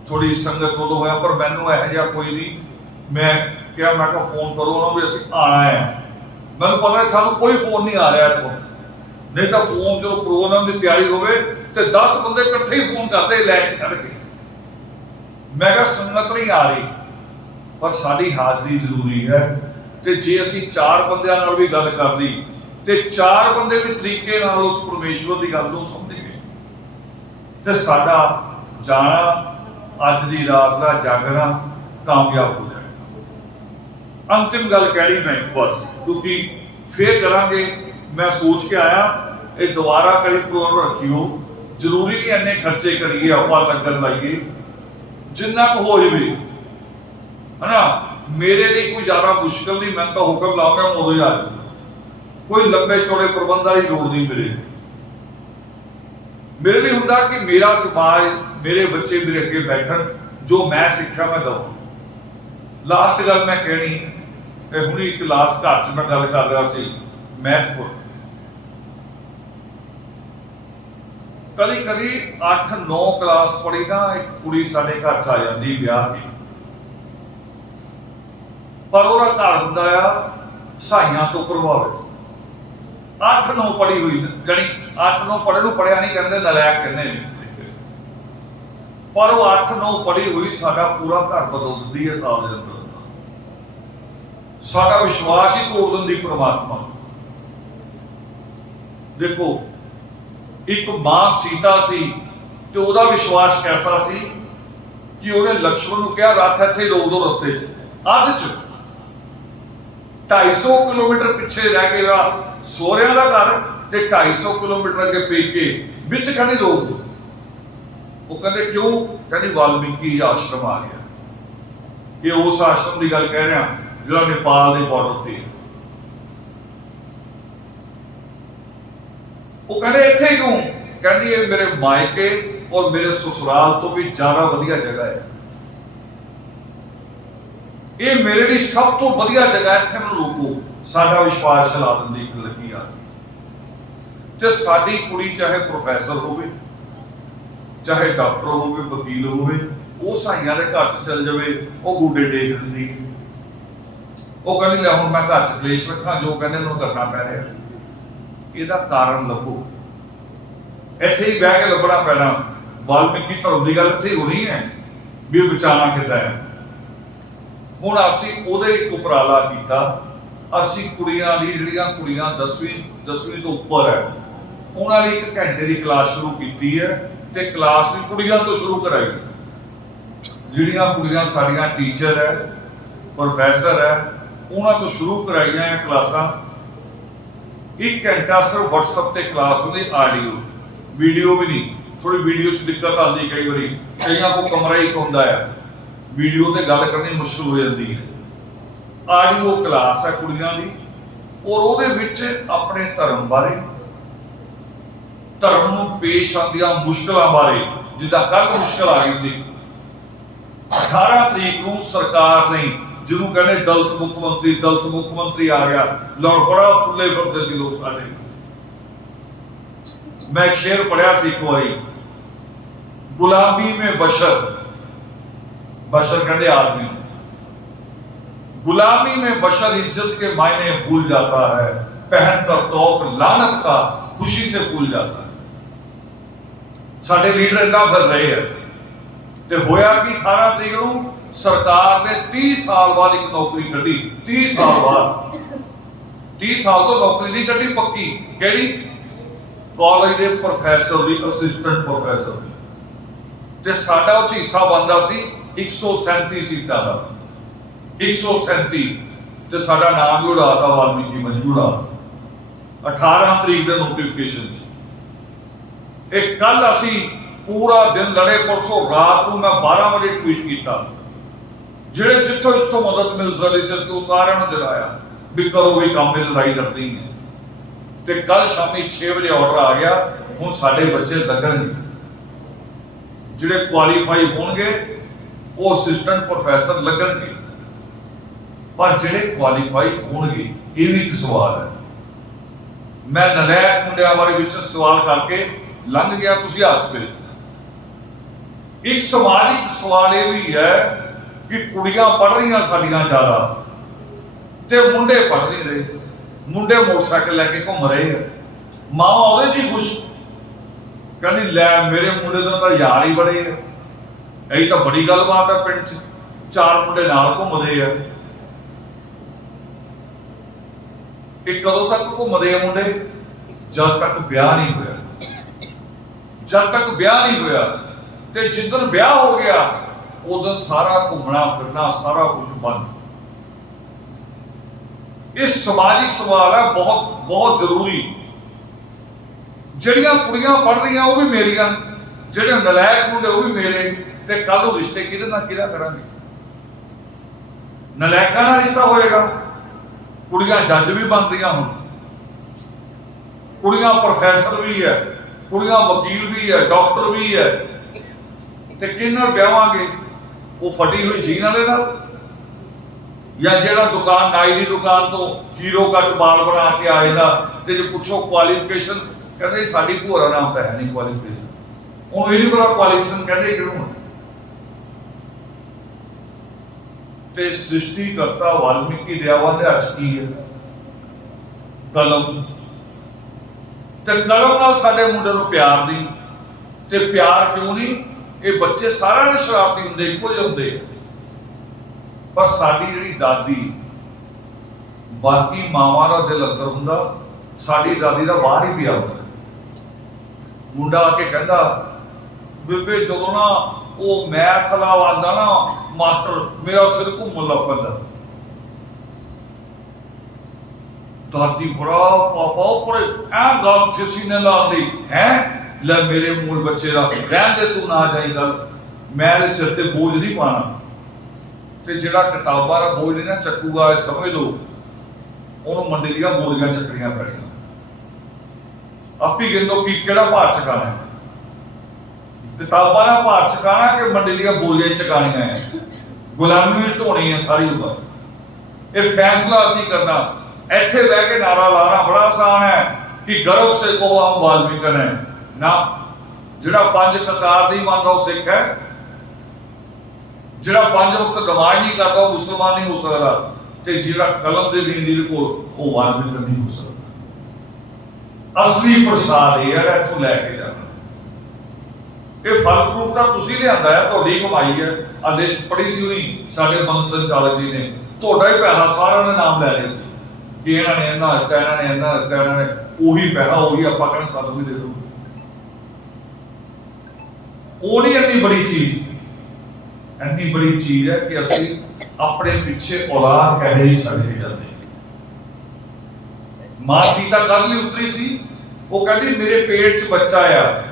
ਥੋੜੀ ਸੰਗਤ ਉਦੋਂ ਹੋਇਆ, ਪਰ ਮੈਨੂੰ ਇਹੋ ਜਿਹਾ ਕੋਈ ਨਹੀਂ। ਮੈਂ ਕਿਹਾ ਫੋਨ ਕਰੋ ਉਹਨਾਂ ਨੂੰ ਵੀ ਅਸੀਂ ਆਣਾ ਹੈ। ਮੈਨੂੰ ਪਤਾ ਸਾਨੂੰ ਕੋਈ ਫੋਨ ਨਹੀਂ ਆ ਰਿਹਾ ਇੱਥੋਂ, ਨਹੀਂ ਤਾਂ ਫੋਨ ਜਦੋਂ ਪ੍ਰੋਗਰਾਮ ਦੀ ਤਿਆਰੀ ਹੋਵੇ ਤੇ 10 ਬੰਦੇ ਇਕੱਠੇ ਹੀ ਫੋਨ ਕਰਦੇ ਲਾਈਨ 'ਚ ਖੜ ਕੇ। ਮੈਂ ਕਿਹਾ ਸੰਗਤ ਨਹੀਂ ਆ ਰਹੀ, ਪਰ ਸਾਡੀ ਹਾਜ਼ਰੀ ਜ਼ਰੂਰੀ ਹੈ। ਤੇ ਜੇ ਅਸੀਂ 4 ਬੰਦਿਆਂ ਨਾਲ ਵੀ ਗੱਲ ਕਰਦੀ ਤੇ 4 ਬੰਦੇ ਵੀ ਤਰੀਕੇ ਨਾਲ ਉਸ ਪਰਮੇਸ਼ਵਰ ਦੀ ਗੱਲ ਨੂੰ ਸਮਝਣਗੇ, ਤੇ ਸਾਡਾ ਜਾਣਾ, ਅੱਜ ਦੀ ਰਾਤ ਦਾ ਜਾਗਣਾ ਕਾਮਯਾਬ ਹੋ ਜਾਏਗਾ। ਅੰਤਿਮ ਗੱਲ ਕਹਿਣੀ ਮੈਂ ਬਸ, ਕਿਉਂਕਿ ਫੇਰ ਕਰਾਂਗੇ। ਮੈਂ ਸੋਚ ਕੇ ਆਇਆ ਇਹ ਦੁਬਾਰਾ ਕਈ ਪ੍ਰੋਗਰਾਮ ਰੱਖਿਓ, ਜ਼ਰੂਰੀ ਨਹੀਂ ਇੰਨੇ ਖਰਚੇ ਕਰੀਏ ਆਪਾਂ ਲੰਗਰ ਲਾਈਏ, ਜਿੰਨਾ ਕੁ ਹੋ ਜਾਵੇ ਹੈ ਨਾ। ਮੇਰੇ ਲਈ ਕੋਈ ਜ਼ਿਆਦਾ ਮੁਸ਼ਕਲ ਨਹੀਂ, ਮੈਂ ਤਾਂ ਹੁਕਮ ਲਾਉਂਗਾ ਉਦੋਂ ਹੀ ਆ ਜਾਊ, ਕੋਈ ਲੰਬੇ ਚੌੜੇ ਪ੍ਰਬੰਧ ਵਾਲੀ ਲੋੜ ਨਹੀਂ। ਮੇਰੇ ਲਈ ਹੁੰਦਾ ਕਿ ਮੇਰਾ ਸਮਾਜ, ਮੇਰੇ ਬੱਚੇ ਮੇਰੇ ਅੱਗੇ ਬੈਠਣ, ਜੋ ਮੈਂ ਸਿੱਖਿਆ ਮੈਂ ਦਵਾਂ। ਲਾਸਟ ਗੱਲ ਮੈਂ ਕਹਿਣੀ, ਤੇ ਹੁਣੀ ਇੱਕ ਲਾਸਟ ਘਰ 'ਚ ਮੈਂ ਗੱਲ ਕਰ ਰਿਹਾ ਸੀ ਮਹਿਤਪੁਰ। ਕਦੀ 8-9 ਕਲਾਸ ਪੜ੍ਹੀ ਨਾ, ਇੱਕ ਕੁੜੀ ਸਾਡੇ ਘਰ 'ਚ ਆ ਜਾਂਦੀ ਵਿਆਹ ਦੀ, ਪਰ ਉਹਦਾ ਘਰ ਹੁੰਦਾ ਆ ਸਾਈਆਂ ਤੋਂ ਪ੍ਰਭਾਵਿਤ। 8-9 ਪੜ੍ਹੀ ਹੋਈ, ਜਾਣੀ 8-9 ਪੜ੍ਹੇ ਨੂੰ ਪੜ੍ਹਿਆ ਨਹੀਂ ਕਹਿੰਦੇ, ਨਲਾਇਕ ਕਹਿੰਦੇ ਨੇ, ਪਰ ਉਹ 8-9 ਪੜ੍ਹੀ ਹੋਈ ਸਾਡਾ ਪੂਰਾ ਘਰ ਬਦਲ ਦਿੰਦੀ ਹੈ ਸਾਲ ਦੇ ਅੰਦਰ। ਸਾਡਾ ਵਿਸ਼ਵਾਸ ਹੀ ਤੋੜ ਦਿੰਦੀ ਪ੍ਰਮਾਤਮਾ। ਦੇਖੋ, ਇੱਕ ਮਾਂ ਸੀਤਾ ਸੀ ਤੇ ਉਹਦਾ ਵਿਸ਼ਵਾਸ ਕੈਸਾ ਸੀ ਕਿ ਉਹਨੇ ਲਕਸ਼ਮਣ ਨੂੰ ਕਿਹਾ ਰੱਥ ਇੱਥੇ ਰੋਕ ਦੋ ਰਸਤੇ 'ਚ, ਅੱਧ 'ਚ 250 ਕਿਲੋਮੀਟਰ ਪਿੱਛੇ ਰਹਿ ਕੇ ਸਹੁਰਿਆਂ ਦਾ ਘਰ ਤੇ 250 ਕਿਲੋਮੀਟਰ ਅੱਗੇ ਪੇਕੇ, ਵਿੱਚ ਕਹਿੰਦੀ ਰੋਕ ਦੋ। ਉਹ ਕਹਿੰਦੇ ਕਿਉਂ? ਕਹਿੰਦੀ ਵਾਲਮੀਕੀ ਆਸ਼ਰਮ ਆ ਗਿਆ। ਇਹ ਉਸ ਆਸ਼ਰਮ ਦੀ ਗੱਲ ਕਹਿ ਰਿਹਾ ਜਿਹੜਾ ਨੇਪਾਲ ਦੇ ਬਾਰਡਰ ਤੇ। ਉਹ ਕਹਿੰਦੇ ਇੱਥੇ ਕਿਉਂ? ਕਹਿੰਦੀ ਇਹ ਮੇਰੇ ਮਾਇਕੇ ਔਰ ਮੇਰੇ ਸਸੁਰਾਲ ਤੋਂ ਵੀ ਜ਼ਿਆਦਾ ਵਧੀਆ ਜਗ੍ਹਾ ਹੈ, ਇਹ ਮੇਰੇ ਲਈ ਸਭ ਤੋਂ ਵਧੀਆ ਜਗ੍ਹਾ ਹੈ, ਇੱਥੇ ਮੈਨੂੰ ਰੋਕੋ। ਸਾਡਾ ਵਿਸ਼ਵਾਸ ਖਿਲਾ ਦਿੰਦੀ ਇੱਕ ਲੱਗੀ ਆ। ਤੇ ਸਾਡੀ ਕੁੜੀ ਚਾਹੇ ਪ੍ਰੋਫੈਸਰ ਹੋਵੇ, ਚਾਹੇ ਡਾਕਟਰ ਹੋਵੇ, ਵਕੀਲ ਹੋਵੇ, ਉਹ ਸਾਈਆਂ ਦੇ ਘਰ 'ਚ ਚਲ ਜਾਵੇ, ਉਹ ਗੋਡੇ ਟੇਕ ਦਿੰਦੀ। ਉਹ ਕਹਿੰਦੀ ਲੈ ਹੁਣ ਮੈਂ ਘਰ 'ਚ ਕਲੇਸ਼ ਰੱਖਾਂ, ਜੋ ਕਹਿੰਦੇ ਮੈਨੂੰ ਕਰਨਾ ਪੈ ਰਿਹਾ। ਇਹਦਾ ਕਾਰਨ ਲੱਭੋ, ਇੱਥੇ ਹੀ ਬਹਿ ਕੇ ਲੱਭਣਾ ਪੈਣਾ। ਵਾਲਮੀਕੀ ਧਰਮ ਦੀ ਗੱਲ ਇੱਥੇ ਹੋਣੀ ਹੈ ਵੀ ਇਹ ਬਚਾਉਣਾ ਕਿੱਦਾਂ ਹੈ। ਹੁਣ ਅਸੀਂ ਉਹਦੇ ਇੱਕ ਉਪਰਾਲਾ ਕੀਤਾ, ਅਸੀਂ ਕੁੜੀਆਂ ਦੀ ਜਿਹੜੀਆਂ ਕੁੜੀਆਂ 10ਵੀਂ ਤੋਂ ਉੱਪਰ ਹੈ ਉਹਨਾਂ ਲਈ 1 ਘੰਟੇ ਦੀ ਕਲਾਸ ਸ਼ੁਰੂ ਕੀਤੀ ਹੈ, ਤੇ ਕਲਾਸ ਵੀ ਕੁੜੀਆਂ ਤੋਂ ਸ਼ੁਰੂ ਕਰਾਈ। ਜਿਹੜੀਆਂ ਕੁੜੀਆਂ ਸਾਡੀਆਂ ਟੀਚਰ ਹੈ, ਪ੍ਰੋਫੈਸਰ ਹੈ, ਉਹਨਾਂ ਤੋਂ ਸ਼ੁਰੂ ਕਰਾਈਆਂ ਇਹ ਕਲਾਸਾਂ। 1 ਘੰਟਾ ਸਿਰਫ WhatsApp ਤੇ ਕਲਾਸ ਹੁੰਦੀ, ਆਡੀਓ ਵੀਡੀਓ ਵੀ ਨਹੀਂ। ਥੋੜੀ ਵੀਡੀਓ 'ਚ ਦਿੱਕਤ ਆਉਂਦੀ ਕਈ ਵਾਰੀ, ਕਈਆਂ ਕੋਲ ਕਮਰਾ ਹੀ ਹੁੰਦਾ ਹੈ, ਵੀਡੀਓ ਤੇ ਗੱਲ ਕਰਨੀ ਮੁਸ਼ਕਲ ਹੋ ਜਾਂਦੀ ਹੈ। ਆਡੀਓ ਕਲਾਸ ਹੈ ਕੁੜੀਆਂ ਦੀ, ਔਰ ਉਹਦੇ ਵਿੱਚ ਆਪਣੇ ਧਰਮ ਬਾਰੇ, ਧਰਮ ਨੂੰ ਪੇਸ਼ ਆਉਂਦੀਆਂ ਮੁਸ਼ਕਲਾਂ ਬਾਰੇ, ਜਿੱਦਾਂ ਕੱਲ ਮੁਸ਼ਕਲ ਆ ਗਈ ਸੀ 18 ਤਰੀਕ ਨੂੰ ਸਰਕਾਰ ਨੇ, ਜਿਹਨੂੰ ਕਹਿੰਦੇ ਦਲਿਤ ਮੁੱਖ ਮੰਤਰੀ ਆ ਗਿਆ, ਲੋੜ ਬੜਾ ਫੁੱਲੇ ਫਿਰਦੇ ਸੀ ਲੋਕ ਸਾਡੇ। ਮੈਂ ਇੱਕ ਸ਼ੇਰ ਪੜਿਆ ਸੀ ਇੱਕ ਵਾਰੀ, गुलामी में बशर कहते आदमी, गुलामी में बशर इज्जत के मायने भूल जाता है, पहनकर तौक लानत का खुशी से भूल जाता है। साडे लीडर इदा फिर रहे हैं। ते होया कि 18 तरीक ਨੂੰ सरकार ने 30 साल बाद एक नौकरी कढ़ी। 30 साल बाद, 30 साल तो नौकरी नहीं कढ़ी पक्की। केड़ी? कॉलेज के प्रोफैसर की, असिस्टेंट प्रोफैसर की। ਤੇ ਸਾਡਾ ਉਹ ਹਿੱਸਾ ਬਣਦਾ ਸੀ 137 ਸੀਟਾਂ ਦਾ, 137, ਤੇ ਸਾਡਾ ਨਾਮ ਵੀ ਉਡਾਤਾ ਵਾਲਮੀਕੀ ਮਜਬੂਰਾ 18 ਤਰੀਕ ਦੇ ਨੋਟੀਫਿਕੇਸ਼ਨ 'ਚ। ਇਹ ਕੱਲ ਅਸੀਂ ਪੂਰਾ ਦਿਨ ਲੜੇ, ਪਰਸੋਂ ਰਾਤ ਨੂੰ ਮੈਂ 12 ਵਜੇ ਟਵੀਟ ਕੀਤਾ, ਜਿਹੜੇ ਜਿੱਥੋਂ ਮਦਦ ਮਿਲ ਸਕਦੀ ਸੀ ਅਸੀਂ ਉਹ ਸਾਰਿਆਂ ਨੂੰ ਜਗਾਇਆ ਵੀ ਕਰੋ ਵੀ ਕੰਮ ਦੀ ਲੜਾਈ ਲੜਦੀ ਹੈ। ਤੇ ਕੱਲ ਸ਼ਾਮੀ 6 ਵਜੇ ਆਰਡਰ ਆ ਗਿਆ, ਹੁਣ ਸਾਡੇ ਬੱਚੇ ਲੱਗਣਗੇ, ਜਿਹੜੇ ਕੁਆਲੀਫਾਈ ਹੋਣਗੇ ਉਹ ਅਸਿਸਟੈਂਟ ਪ੍ਰੋਫੈਸਰ ਲੱਗਣਗੇ। ਪਰ ਜਿਹੜੇ ਕੁਆਲੀਫਾਈ ਹੋਣਗੇ, ਇਹ ਵੀ ਇੱਕ ਸਵਾਲ ਹੈ। ਮੈਂ ਨਲਾਇਕ ਮੁੰਡਿਆਂ ਬਾਰੇ ਵਿੱਚ ਸਵਾਲ ਕਰਕੇ ਲੰਘ ਗਿਆ, ਤੁਸੀਂ ਹੱਸ ਪਏ। ਇੱਕ ਸਮਾਜਿਕ ਸਵਾਲ ਇਹ ਵੀ ਹੈ ਕਿ ਕੁੜੀਆਂ ਪੜ੍ਹ ਰਹੀਆਂ ਸਾਡੀਆਂ ਜ਼ਿਆਦਾ, ਤੇ ਮੁੰਡੇ ਪੜ੍ਹ ਨਹੀਂ ਰਹੇ। ਮੁੰਡੇ ਮੋਟਰਸਾਈਕਲ ਲੈ ਕੇ ਘੁੰਮ ਰਹੇ ਆ, ਮਾਵਾਂ ਉਹਦੇ 'ਚ ਹੀ ਖੁਸ਼, ਕਹਿੰਦੀ ਲੈ ਮੇਰੇ ਮੁੰਡੇ ਦਾ ਤਾਂ ਯਾਰ ਹੀ ਬੜੇ ਆ। ਇਹੀ ਤਾਂ ਬੜੀ ਗੱਲਬਾਤ ਹੈ, ਪਿੰਡ 'ਚ 4 ਮੁੰਡੇ ਨਾਲ ਘੁੰਮਦੇ ਆ। ਇਹ ਕਦੋਂ ਤੱਕ ਘੁੰਮਦੇ ਆ ਮੁੰਡੇ? ਜਦ ਤੱਕ ਵਿਆਹ ਨਹੀਂ ਹੋਇਆ, ਜਦ ਤੱਕ ਵਿਆਹ ਨਹੀਂ ਹੋਇਆ। ਤੇ ਜਿੱਦਣ ਵਿਆਹ ਹੋ ਗਿਆ ਉਦੋਂ ਸਾਰਾ ਘੁੰਮਣਾ ਫਿਰਨਾ ਸਾਰਾ ਕੁਝ ਬੰਦ। ਇਹ ਸਮਾਜਿਕ ਸਵਾਲ ਹੈ, ਬਹੁਤ ਜ਼ਰੂਰੀ। ਜਿਹੜੀਆਂ ਕੁੜੀਆਂ ਪੜ੍ਹ ਰਹੀਆਂ ਉਹ ਵੀ ਮੇਰੀਆਂ, ਜਿਹੜੇ ਨਲਾਇਕ ਮੁੰਡੇ ਉਹ ਵੀ ਮੇਰੇ, ਤੇ ਕੱਲ ਨੂੰ ਰਿਸ਼ਤੇ ਕਿਹਦੇ ਨਾਲ ਕਿਹਦਾ ਕਰਾਂਗੇ? ਨਲਾਇਕਾਂ ਨਾਲ ਰਿਸ਼ਤਾ ਹੋਏਗਾ। ਕੁੜੀਆਂ ਜੱਜ ਵੀ ਬਣ ਰਹੀਆਂ, ਹੁਣ ਕੁੜੀਆਂ ਪ੍ਰੋਫੈਸਰ ਵੀ ਹੈ, ਕੁੜੀਆਂ ਵਕੀਲ ਵੀ ਹੈ, ਡਾਕਟਰ ਵੀ ਹੈ। ਤੇ ਕਿਹਦੇ ਨਾਲ ਵਿਆਹਾਂਗੇ? ਉਹ ਫਟੀ ਹੋਈ ਜੀਨ ਵਾਲੇ ਨਾਲ, ਜਾਂ ਜਿਹੜਾ ਦੁਕਾਨ ਨਾਈ ਦੀ ਦੁਕਾਨ ਤੋਂ ਹੀਰੋ ਕੱਟ ਬਾਲ ਬਣਾ ਕੇ ਆਏਗਾ, ਤੇ ਜੇ ਪੁੱਛੋ ਕੁਆਲੀਫਿਕੇਸ਼ਨ, ਕਹਿੰਦੇ ਸਾਡੀ ਭੂਆ ਦਾ ਨਾਮ ਤਾਂ ਹੈ ਨਹੀਂ ਕੁਆਲੀਫਿਕੇਸ਼ਨ, ਉਹਨੂੰ ਇਹ ਨਹੀਂ ਪਤਾ ਕੁਆਲੀਫਿਕੇਸ਼ਨ ਕਹਿੰਦੇ ਕਿਹਨੂੰ। ਤੇ ਸ੍ਰਿਸ਼ਟੀ ਕਰਤਾ ਵਾਲਮੀਕੀ ਦਿਆਵਾਂ ਦੇ ਹੱਥ ਕੀ ਹੈ? ਕਲਮ। ਤੇ ਕਲਮ ਨਾਲ ਸਾਡੇ ਮੁੰਡੇ ਨੂੰ ਪਿਆਰ ਦੀ, ਤੇ ਪਿਆਰ ਕਿਉਂ ਨਹੀਂ? ਇਹ ਬੱਚੇ ਸਾਰਿਆਂ ਦੇ ਸ਼ਰਾਰਤੀ ਹੁੰਦੇ, ਇੱਕੋ ਜਿਹੇ ਹੁੰਦੇ, ਪਰ ਸਾਡੀ ਜਿਹੜੀ ਦਾਦੀ, ਬਾਕੀ ਮਾਵਾਂ ਦਾ ਦਿਲ ਅੰਦਰ ਹੁੰਦਾ, ਸਾਡੀ ਦਾਦੀ ਦਾ ਬਾਹਰ ਹੀ ਪਿਆ ਹੁੰਦਾ। ਮੁੰਡਾ ਆ ਕੇ ਕਹਿੰਦਾ ਬੇਬੇ ਜਦੋਂ ਨਾ ਉਹ ਮੈਥ ਵਾਲਾ ਆਉਂਦਾ ਨਾ ਮਾਸਟਰ, ਮੇਰਾ ਸਿਰ ਘੁੰਮਣ ਲੱਗ ਪੈਂਦਾ। ਦਾਦੀ ਬੜਾ ਪਾਪਾ ਪਰ ਐ ਗੱਲ ਕਿਸੇ ਨੇ ਲਾਉਂਦੀ ਹੈ, ਲੈ ਮੇਰੇ ਮੂਲ ਬੱਚੇ ਦਾ ਰਹਿਣ ਦੇ, ਤੂੰ ਨਾ ਜਾਈ ਗੱਲ, ਮੈਂ ਇਹਦੇ ਸਿਰ ਤੇ ਬੋਝ ਨਹੀਂ ਪਾਣਾ। ਤੇ ਜਿਹੜਾ ਕਿਤਾਬਾਂ ਦਾ ਬੋਝ ਨਹੀਂ ਨਾ ਚੱਕੂਗਾ, ਸਮਝ ਲਓ ਉਹਨੂੰ ਮੰਡੀ ਦੀਆਂ ਬੋਰੀਆਂ ਚੱਕਣੀਆਂ ਪੈਣੀਆਂ। ਆਪੀ ਕਹਿੰਦੋ ਕਿ ਕਿਹੜਾ ਭਾਰ ਚਕਾਣਾ ਹੈ, ਕਿਤਾਬਾਂ ਦਾ ਭਾਰ ਚਕਾਣਾ ਕਿ ਮੰਡੀ ਦੀਆਂ ਬੋਰੀਆਂ ਚਕਾਣੀਆਂ ਹੈ, ਗੁਲਾਮੀ ਢੋਣੀ ਹੈ ਸਾਰੀ ਉਮਰ। ਇਹ ਫੈਸਲਾ ਅਸੀਂ ਕਰਨਾ। ਇੱਥੇ ਬਹਿ ਕੇ ਨਾਰਾ ਲਾਣਾ ਬੜਾ ਆਸਾਨ ਹੈ ਕਿ ਗਰਵ ਸੇ ਕਹੋ ਹਮ ਵਾਲਮੀਕਨ ਹੈ ਨਾ। ਜਿਹੜਾ 5 ਕਕਾਰ ਦੀ ਮੰਨਦਾ ਉਹ ਸਿੱਖ ਹੈ, ਜਿਹੜਾ 5 ਵਕਤ ਨਮਾਜ਼ ਨਹੀਂ ਕਰਦਾ ਉਹ ਮੁਸਲਮਾਨ ਨਹੀਂ ਹੋ ਸਕਦਾ। ਤੇ ਜਿਹੜਾ ਕਲਮ ਦੇ ਦੀਨ ਜਿਹਦੇ ਕੋਲ ਉਹ ਵਾਰਨਿੰਗ ਨਹੀਂ ਹੋ ਸਕਦਾ। ਅਸਲੀ ਪ੍ਰਸਾਦ ਇਹ ਹੈ ਇੱਥੋਂ ਲੈ ਕੇ ਜਾਣਾ। ਇਹ ਫਲ ਫਰੂਟ ਤਾਂ ਤੁਸੀਂ ਲਿਆਂਦਾ ਹੈ, ਤੁਹਾਡੀ ਕਮਾਈ ਹੈ। ਆ ਲਿਸਟ ਪੜ੍ਹੀ ਸੀ ਉਹਨੀ ਸਾਡੇ ਬੰਦ ਸੰਚਾਲਕ ਜੀ ਨੇ, ਤੁਹਾਡਾ ਹੀ ਪੈਸਾ ਸਾਰਿਆਂ ਦੇ ਨਾਮ ਲੈ ਲਏ ਸੀ ਕਿ ਇਹਨਾਂ ਨੇ ਇਹਨਾਂ ਦਿੱਤਾ, ਇਹਨਾਂ ਨੇ ਇਹਨਾਂ ਦਿੱਤਾ, ਇਹਨਾਂ ਨੇ ਉਹੀ ਪੈਸਾ ਉਹੀ ਆਪਾਂ ਕਹਿੰਦੇ ਸਾਨੂੰ ਵੀ ਦੇ ਦਿਓ। ਉਹ ਨਹੀਂ ਇੰਨੀ ਬੜੀ ਚੀਜ਼, ਇੰਨੀ ਬੜੀ ਚੀਜ਼ ਹੈ ਕਿ ਅਸੀਂ ਆਪਣੇ ਪਿੱਛੇ ਔਲਾਦ ਕਹੇ ਹੀ ਛੱਡ ਕੇ ਜਾਂਦੇ। ਮਾਂ ਸੀਤਾ ਕੱਲ ਲਈ ਉਤਰੀ ਸੀ, ਉਹ ਕਹਿੰਦੀ ਮੇਰੇ ਪੇਟ 'ਚ ਬੱਚਾ ਆ,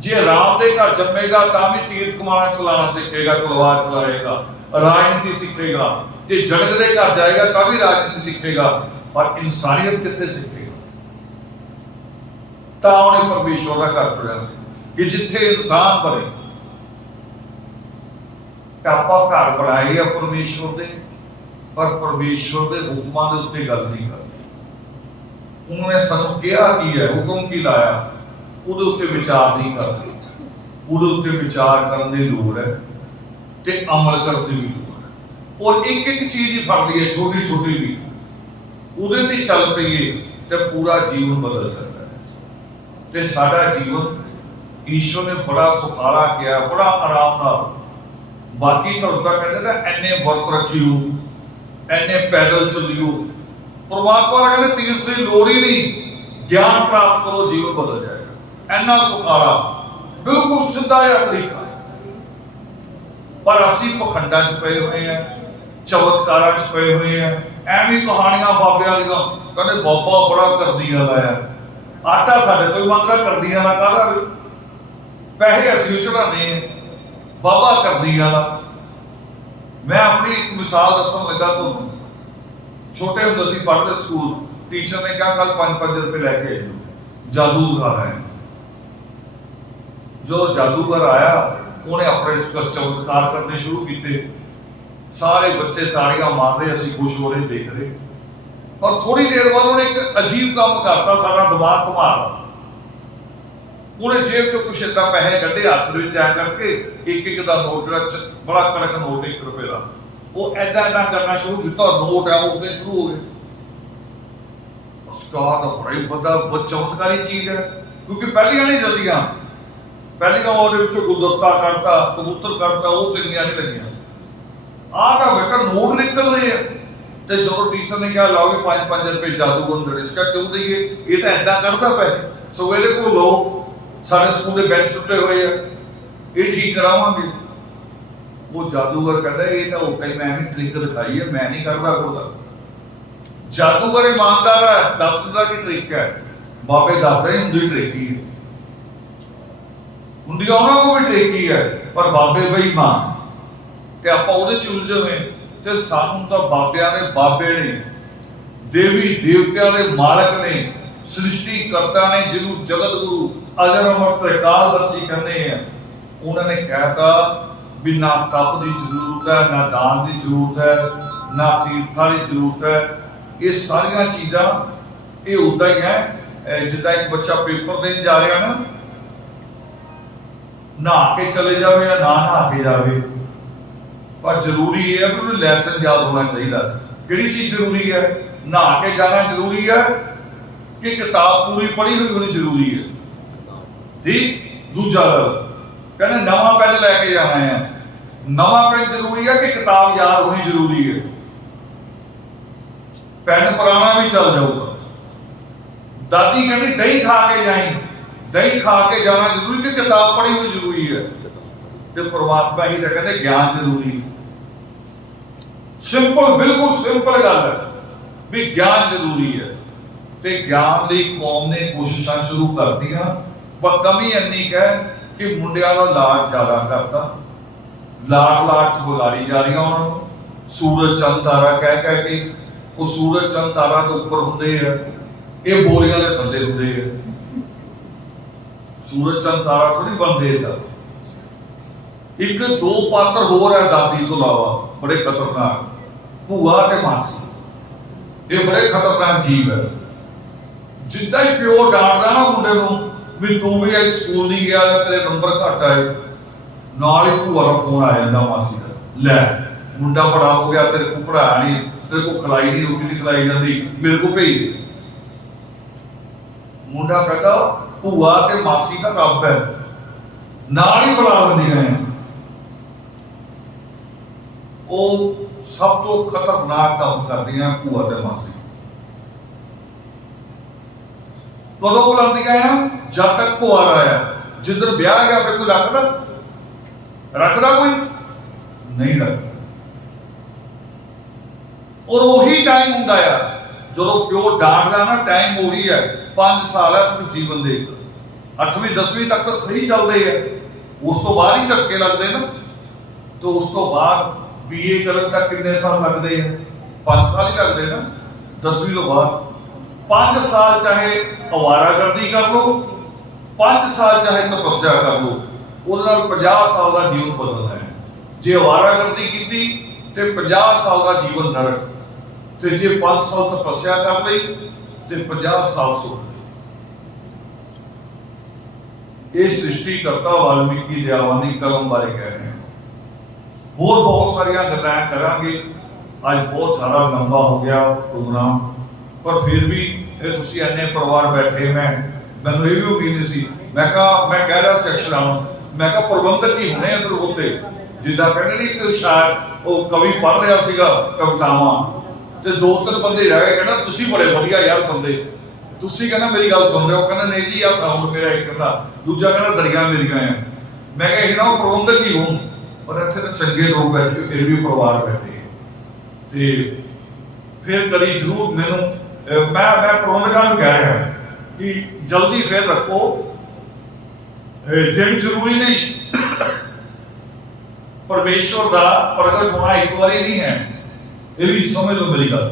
ਜੇ ਰਾਮ ਦੇ ਘਰ ਜੰਮੇਗਾ ਤਾਂ ਵੀ ਤੀਰ ਕਮਾਨ ਚਲਾਣਾ ਸਿੱਖੇਗਾ, ਤਲਵਾਰ ਚਲਾਏਗਾ, ਰਾਜਨੀਤੀ ਸਿੱਖੇਗਾ, ਤੇ ਜਨਕ ਦੇ ਘਰ ਜਾਏਗਾ ਤਾਂ ਵੀ ਰਾਜਨੀਤੀ ਸਿੱਖੇਗਾ, ਪਰ ਇਨਸਾਨੀਅਤ ਕਿੱਥੇ ਸਿੱਖੇਗਾ? ਤਾਂ ਉਹਨੇ ਪਰਮੇਸ਼ਵਰ ਦਾ ਘਰ ਚੁਣਿਆ ਸੀ ਕਿ ਜਿੱਥੇ ਇਨਸਾਨ ਬਣੇ। ਆਪਾਂ ਘਰ ਬਣਾਏ ਆ ਪਰਮੇਸ਼ਵਰ ਦੇ, ਪਰ ਪਰਮੇਸ਼ਵਰ ਦੇ ਹੁਕਮਾਂ ਦੇ ਉੱਤੇ ਗੱਲ ਨਹੀਂ ਕਰਦੇ। ਉਹਨੇ ਸਾਨੂੰ ਕਿਹਾ ਕੀ ਹੈ, ਹੁਕਮ ਕੀ ਲਾਇਆ, ਉਹਦੇ ਉੱਤੇ ਵਿਚਾਰ ਨਹੀਂ ਕਰਦੇ। ਉਹਦੇ ਉੱਤੇ ਵਿਚਾਰ ਕਰਨ ਦੀ ਲੋੜ ਹੈ ਤੇ ਅਮਲ ਕਰਨ ਦੀ ਵੀ ਲੋੜ ਹੈ। ਔਰ ਇੱਕ ਇੱਕ ਚੀਜ਼ ਹੀ ਫੜਦੀ ਹੈ, ਛੋਟੀ ਛੋਟੀ ਵੀ, ਉਹਦੇ ਤੇ ਚੱਲ ਪਈਏ ਤੇ ਪੂਰਾ ਜੀਵਨ ਬਦਲ ਜਾਂਦਾ ਹੈ। ਤੇ ਸਾਡਾ ਜੀਵਨ ਈਸ਼ਵਰ ਨੇ ਬੜਾ ਸੁਖਾਲਾ ਕਿਹਾ, ਬੜਾ ਆਰਾਮ ਨਾਲ। ਬਾਕੀ ਤੁਹਾਨੂੰ ਤਾਂ ਕਹਿੰਦੇ ਨਾ ਐਨੇ ਵਰਤ ਰੱਖਿਓ, ਐਨੇ ਪੈਦਲ ਚੱਲਿਓ, ਪਰਮਾਤਮਾ ਨੇ ਕਹਿੰਦੇ ਤੀਰਥ ਦੀ ਲੋੜ ਹੀ ਨਹੀਂ, ਗਿਆਨ ਪ੍ਰਾਪਤ ਕਰੋ, ਜੀਵਨ ਬਦਲ ਜਾਏਗਾ। ਐਨਾ ਸੁਖਾਲਾ, ਬਿਲਕੁਲ ਸਿੱਧਾ ਜਿਹਾ ਤਰੀਕਾ। ਪਰ ਅਸੀਂ ਪਖੰਡਾਂ 'ਚ ਪਏ ਹੋਏ ਆ, ਚਮਤਕਾਰਾਂ 'ਚ ਪਏ ਹੋਏ ਆ, ਐਵੇਂ ਕਹਾਣੀਆਂ ਬਾਬਿਆਂ ਦੀਆਂ, ਕਹਿੰਦੇ ਬਾਬਾ ਬੜਾ ਕਰਦੀਆਂ ਲਾਇਆ, ਆਟਾ ਸਾਡੇ ਤੋਂ ਹੀ ਮੰਗਦਾ, ਕਰਦੀਆਂ ਨਾ ਕਾਹਦਾ ਵੀ, ਪੈਸੇ ਅਸੀਂ ਚੜਾਉਂਦੇ ਆ, ਬਾਬਾ ਕਰਦੀਆਂ ਲਾ। ਮੈਂ ਆਪਣੀ ਇੱਕ ਮਿਸਾਲ ਦੱਸਣ ਲੱਗਾ ਤੁਹਾਨੂੰ। ਛੋਟੇ ਹੁੰਦੇ ਸੀ, ਪੜ੍ਹਦੇ ਸਕੂਲ, ਟੀਚਰ ਨੇ ਕਿਹਾ ਕੱਲ 5-5 ਰੁਪਏ ਲੈ ਕੇ ਆਇਓ, ਜਾਦੂਗਰ ਆਇਆ। ਜਦੋਂ ਜਾਦੂਗਰ ਆਇਆ, ਉਹਨੇ ਆਪਣੇ ਚਮਤਕਾਰ ਕਰਨੇ ਸ਼ੁਰੂ ਕੀਤੇ। ਸਾਰੇ ਬੱਚੇ ਤਾੜੀਆਂ ਮਾਰ ਰਹੇ, ਅਸੀਂ ਖੁਸ਼ ਹੋ ਰਹੇ ਦੇਖ ਰਹੇ। ਪਰ ਥੋੜੀ ਦੇਰ ਬਾਅਦ ਉਹਨੇ ਇੱਕ ਅਜੀਬ ਕੰਮ ਕਰਤਾ, ਸਾਡਾ ਦਿਮਾਗ ਘੁਮਾ ਦਿੱਤਾ। ਉਹਨੇ ਜੇਬ ਚੋਂ ਕੁਛ ਏਦਾਂ ਪੈਸੇ ਕੱਢੇ, ਹੱਥ ਦੇ ਵਿੱਚ ਐ ਕਰਕੇ ਇੱਕ ਇੱਕ ਦਾ ਨੋਟ, ਜਿਹੜਾ ਬੜਾ ਕੜਕ ਨੋਟ 1 ਰੁਪਏ ਦਾ, ਉਹ ਏਦਾਂ ਏਦਾਂ ਕਰਨਾ ਸ਼ੁਰੂ ਕੀਤਾ। ਨੋਟ ਆ ਉੱਡਣੇ ਸ਼ੁਰੂ ਹੋ ਗਏ। ਉਸਕਾ ਤਾਂ ਬੜਾ ਹੀ ਵੱਡਾ ਚਮਤਕਾਰੀ ਚੀਜ਼ ਹੈ, ਕਿਉਂਕਿ ਪਹਿਲੀਆਂ ਨਹੀਂ ਦਸੀਆਂ, ਪਹਿਲੀਆਂ ਉਹਦੇ ਵਿੱਚੋਂ ਗੁਲਦਸਤਾ ਕਰਤਾ, ਕਬੂਤਰ ਕਰਤਾ, ਉਹ ਚੰਗੀਆਂ ਨਹੀਂ ਲੱਗੀਆਂ। ਆਹ ਤਾਂ ਬੇਟਾ ਨੋਟ ਨਿਕਲ ਰਹੇ ਆ। ਤੇ ਜਦੋਂ ਟੀਚਰ ਨੇ ਕਿਹਾ ਲਾਓ ਵੀ 5-5 ਰੁਪਏ ਜਾਦੂਗਰ ਨੂੰ ਰਿਸਕਾ ਕਿਉਂ ਦਈਏ, ਇਹ ਤਾਂ ਏਦਾਂ ਕਰਦਾ ਪਏ, ਸੋ ਇਹਦੇ ਕੋਲ ਲਓ, ਸਾਡੇ ਸਕੂਲ ਦੇ ਬੈਂਚ ਟੁੱਟੇ ਹੋਏ ਆ, ਇਹ ਠੀਕ ਕਰਾਵਾਂਗੇ। ਉਹ ਜਾਦੂਗਰ ਕਹਿੰਦਾ ਇਹ ਤਾਂ ਉਹ ਕਈ ਮੈਂ ਵੀ ਟ੍ਰਿਕ ਦਿਖਾਈ ਹੈ, ਮੈਂ ਨਹੀਂ ਕਰਦਾ ਉਹਦਾ। ਜਾਦੂਗਰ ਇਮਾਨਦਾਰ ਹੈ, ਦੱਸ ਦਿੰਦਾ ਕਿ ਟ੍ਰਿਕ ਹੈ। ਬਾਬੇ ਦੱਸ ਰਹੇ ਹੁੰਦੀ ਟ੍ਰਿਕ ਹੀ ਹੈ, ਹੁੰਦੀ ਉਹਨਾਂ ਕੋਲ ਵੀ ਟ੍ਰਿਕ ਹੀ ਹੈ, ਪਰ ਬਾਬੇ ਬੇਈਮਾਨ ਤੇ ਆਪਾਂ ਉਹਦੇ ਚ ਉਲਝੇ ਹੋਏ। ਤੇ ਸਾਨੂੰ ਤਾਂ ਬਾਬਿਆਂ ਨੇ, ਬਾਬੇ ਨੇ, ਦੇਵੀ ਦੇਵਤਿਆਂ ਦੇ ਮਾਲਕ ਨੇ, ਸ੍ਰਿਸ਼ਟੀ ਕਰਤਾ ਨੇ, ਜਿਹਨੂੰ ਜਗਤ ਗੁਰੂ ਅਜਰ ਅਮਰ ਤੇ ਕਾਲਦਰਸ਼ੀ ਕਹਿੰਦੇ ਆ, ਉਹਨਾਂ ਨੇ ਕਹਿਤਾ ਵੀ ਨਾ ਤਪ ਦੀ ਜ਼ਰੂਰਤ ਹੈ, ਨਾ ਦਾਨ ਦੀ ਜ਼ਰੂਰਤ ਹੈ, ਨਾ ਤੀਰਥਾਂ ਦੀ ਜ਼ਰੂਰਤ ਹੈ। ਇਹ ਸਾਰੀਆਂ ਚੀਜ਼ਾਂ ਇਹ ਉਦਾਂ ਹੀ ਹੈ ਜਿੱਦਾਂ ਇੱਕ ਬੱਚਾ ਪੇਪਰ ਦੇਣ ਜਾ ਰਿਹਾ ਨਾ, ਨਹਾ ਕੇ ਚਲੇ ਜਾਵੇ ਜਾਂ ਨਾ ਨਹਾ ਕੇ ਜਾਵੇ, ਪਰ ਜ਼ਰੂਰੀ ਇਹ ਹੈ ਕਿ ਉਹਨੂੰ ਲੈਸਨ ਯਾਦ ਹੋਣਾ ਚਾਹੀਦਾ। ਕਿਹੜੀ ਚੀਜ਼ ਜ਼ਰੂਰੀ ਹੈ? ਨਹਾ ਕੇ ਜਾਣਾ ਜ਼ਰੂਰੀ ਹੈ ਕਿ ਕਿਤਾਬ ਪੂਰੀ ਪੜ੍ਹੀ ਹੋਈ ਹੋਣੀ ਜ਼ਰੂਰੀ ਹੈ? ਠੀਕ। ਦੂਜਾ ਕਹਿੰਦੇ ਨਵਾਂ ਪੈਨ ਲੈ ਕੇ ਜਾਣਾ ਹੈ, ਨਵਾਂ ਪੈਨ ਜ਼ਰੂਰੀ ਹੈ ਕਿ ਕਿਤਾਬ ਯਾਦ ਹੋਣੀ ਜ਼ਰੂਰੀ ਹੈ? ਪੈਨ ਪੁਰਾਣਾ ਵੀ ਚੱਲ ਜਾਊਗਾ। ਦਾਦੀ ਕਹਿੰਦੀ ਦਹੀਂ ਖਾ ਕੇ ਜਾਈਂ, ਦਹੀਂ ਖਾ ਕੇ ਜਾਣਾ ਜ਼ਰੂਰੀ ਕਿ ਕਿਤਾਬ ਪੜ੍ਹੀ ਹੋਈ ਜ਼ਰੂਰੀ ਹੈ? ਤੇ ਪਰਮਾਤਮਾ ਹੀ ਤਾਂ ਕਹਿੰਦੇ ਗਿਆਨ ਜ਼ਰੂਰੀ। ਸਿੰਪਲ, ਬਿਲਕੁਲ ਸਿੰਪਲ ਗੱਲ ਹੈ ਵੀ ਗਿਆਨ ਜ਼ਰੂਰੀ ਹੈ। ਤੇ ਗਿਆਨ ਲਈ ਕੌਮ ਨੇ ਕੋਸ਼ਿਸ਼ਾਂ ਸ਼ੁਰੂ ਕਰਤੀਆਂ, ਪਰ ਕਮੀ ਇੰਨੀ ਹੈ ਕਿ ਮੁੰਡਿਆਂ ਦਾ ਲਾਡ ਜ਼ਿਆਦਾ ਕਰਤਾ, ਲਾਡ ਚ ਬੁਲਾਰੀ ਜਾ ਰਹੀਆਂ ਉਹਨਾਂ ਨੂੰ। ਸੂਰਜ ਚੰਦ ਤਾਰਾ ਕਹਿ ਕੇ, ਉਹ ਸੂਰਜ ਚੰਦ ਤਾਰਾ ਤੋਂ ਉੱਪਰ ਹੁੰਦੇ ਆ, ਇਹ ਬੋਰੀਆਂ ਦੇ ਥੱਲੇ ਹੁੰਦੇ ਆ। ਸੂਰਜ ਚੰਦ ਤਾਰਾ ਥੋੜੀ ਬਣਦੇ ਇਹਦਾ। ਇੱਕ ਦੋ ਪਾਤਰ ਹੋਰ ਹੈ ਦਾਦੀ ਤੋਂ ਇਲਾਵਾ ਬੜੇ ਖਤਰਨਾਕ, ਭੂਆ ਤੇ ਮਾਸੀ। ਇਹ ਬੜੇ ਖਤਰਨਾਕ ਜੀਵ ਹੈ। ਜਿੱਦਾਂ ਹੀ ਪਿਓ ਡਾਂਟਦਾ ਨਾ ਮੁੰਡੇ ਨੂੰ ਵੀ ਤੂੰ ਵੀ ਅੱਜ ਸਕੂਲ ਨਹੀਂ ਗਿਆ, ਤੇਰੇ ਨੰਬਰ ਘੱਟ ਆਏ, ਨਾਲ ਹੀ ਭੂਆ ਦਾ ਫੋਨ ਆ ਜਾਂਦਾ ਮਾਸੀ ਦਾ, ਲੈ ਮੁੰਡਾ ਬੜਾ ਹੋ ਗਿਆ, ਤੇਰੇ ਕੋਲ ਪੜ੍ਹਾਇਆ ਨਹੀਂ, तेरे को खिलाई नहीं, रोटी नहीं खिलाई जाती, मेरे को भेज दे। मुंडा कहता भूआ ते मासी का रब है, नाल ही बुला लैंदियां हैं। वो सब तो खतरनाक काम करदियां भूआ ते मासी। कदों बुलांदियां हैं? जब तक कुआरा आया। जिधर ब्याह गया फिर कोई रखदा कोई नहीं रखता। और वही टाइम हुंदा है जो प्यो डांटदा ना, टाइम वही है। 5 साल है सिर्फ जीवन दे, 8वीं 10वीं तक तो सही चलते हैं, उस तो बाद ही झटके लगते ना। तो उस तो बाद BA करन तक कितने साल लगते हैं? 5 साल ही लगते ना। 10वीं तो बाद 5 साल चाहे अवारागर्दी कर लो, 5 साल चाहे तपस्या कर लो, ਉਹਦੇ ਨਾਲ 50 साल का जीवन बदलना है। जे अवारागर्दी की तो 50 साल का जीवन नरक, तो जे 5 साल तपस्या कर ली तो 50 साल सुख। ये सृष्टि करता वाल्मीकि दयावानी कलम बारे कह रहे हैं। होर बहुत सारिया गल्लां करांगे। अज बहुत सारा लंबा हो गया प्रोग्राम, पर फिर भी तुसीं इन्ने परिवार बैठे, मैनूं ये भी उम्मीद नहीं सी। मैं कह रहा सैक्शन मैं कहा प्रबंधक ही होने सिर्फ उत्थे, जिद्दां कहते नहीं कि शायद वो कवि पढ़ रहा सीगा कवितावां ते 2-3 बंदे रह गए, कहना तुसीं बड़े वधिया यार बंदे, तुसीं कहना मेरी गल सुन रहे हो, कहना नहीं जी आ साउंड मेरा एक दा, दूजा कहना दरिया मेरियां हैं। मैं कहा इन्हां प्रबंधक ही हूं, पर इत्थे तो चंगे लोग बैठे, फिर भी परिवार बैठे ते फिर करी जरूर मैनूं मैं प्रबंधकां नूं कह रहा कि जल्दी फिर रखो। दिन जरूरी नहीं, परमेश्वर का प्रगट होना एक बारी नहीं है, ये भी समझ लो मेरी गल।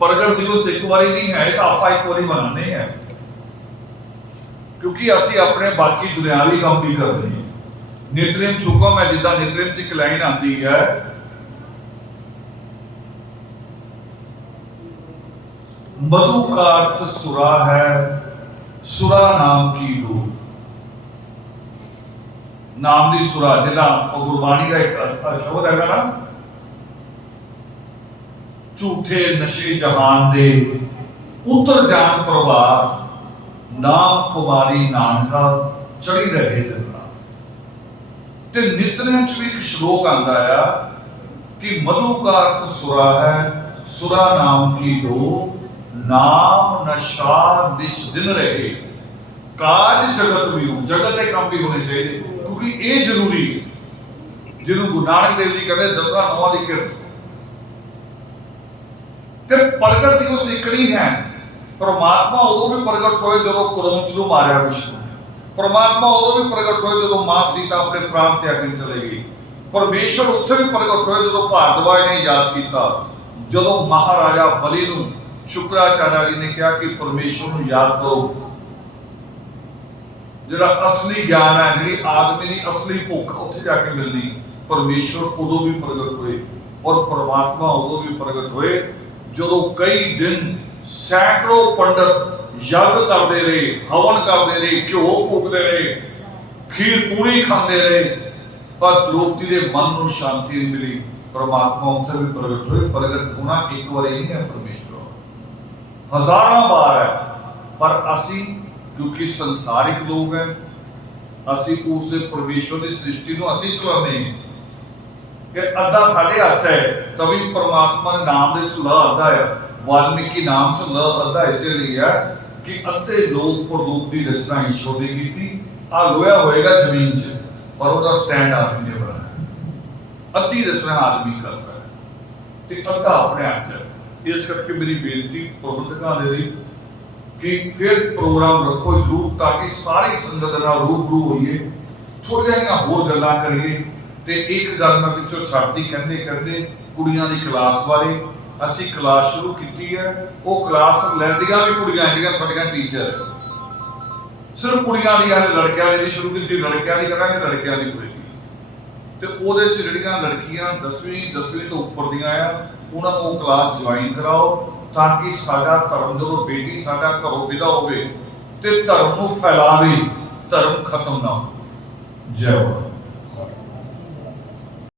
प्रगट दिवस एक बारी नहीं है, तो आप एक बारी मनाने हैं, क्योंकि असी अपने बाकी दुनियावी काम भी करते हैं। नितनेम चुका मैं जिदा नितनेम च एक लाइन आती है, मधु का अर्थ सुरा है, सुरा नाम की रूह। नाम दी सुरा जिदा गुरबाणी का एक शब्द है ना, झूठे नशे जहान दे उतर जान प्रभात, नाम कुमारी नानका चढ़ी रहे दिला। ते नितनेम च भी एक श्लोक आंदा है कि मधु का अर्थ सुरा है, सुरा नाम की दो, नाम नशा दिश दिन रहे, काज जगत भी हो, जगत के काम भी होने चाहिए, क्योंकि ये जरूरी है। जिन्होंने गुरु नानक देव जी कहते 10 नौवां दी किरत ते प्रगट दिवस एक नहीं है। परमात्मा उदों भी प्रगट होए जदों क्रौंच नूं मारिया विष्णु ने, परमात्मा उदों भी प्रगट होए जदों मां सीता अपने प्राण त्याग के चले गई, परमेश्वर उत्थे भी प्रगट होए जदों भारद्वाज ने याद किया, जदों महाराजा बलि नूं शुक्राचार्य जी ने कहा कि परमेश्वर नूं याद करो। जिहड़ा असली ज्ञान है, जिहड़ी आदमी की असली भुख उत्थे जाके मिलनी, परमेश्वर उदों भी प्रगट होए और परमात्मा उदों भी प्रगट होए जदों कई दिन सैकड़ों पंडित यज्ञ करते रहे, हवन करते रहे, घ्यो फूकते रहे, खीर पूरी खाते रहे, पर द्रौपदी के मन को शांति नहीं मिली। परमात्मा उत्थे भी प्रगट होए। प्रगट होना एक बार नहीं है, परमेश्वर हजारों बार है, पर असी क्योंकि संसारिक लोग हैं, असी उस परमेश्वर की सृष्टि को असी चलाने कि अद्धा साढ़े हाथ है, तभी परमात्मा ने नाम दे च ल अद्धा है, वाल्मीकि नाम च ल अद्धा इसलिए है कि अद्धे लोग परलोक की रचना ईश्वर ने की। आ लोया होएगा जमीन च, पर उसका स्टैंड आदमी ने बनाया, अद्धी रचना आदमी करता है ते अद्धा अपने हाथ है। इस करके मेरी बेनती प्रबंधकों के लिए कि फिर प्रोग्राम रखो जरूर, ताकि सारी संगत नाल रूबरू होइए, थोड़ियां जिहियां होर गल्लां करिए। ते एक गल मैं पिछों छड्डदी कहंदे कहंदे कुड़ियां दी क्लास बारे असीं क्लास शुरू की है। वो क्लास लैंदियां भी कुड़ियां जिहड़ियां साडीआं टीचर है, सिर्फ कुड़ियां दी हाले लड़कियां दी नहीं शुरू की, लड़कियां दी करांगे लड़कियां दी होएगी। ते ओहदे च जिहड़ियां लड़कियां 10वीं तो उपर दियां आ, उन्हां नूं क्लास ज्वाइन कराओ, ताकि साडा धर्म जो बेटी साडा घरों विदा होवे ते धर्म नूं फैलावे, धर्म खत्म ना हो। जय हो।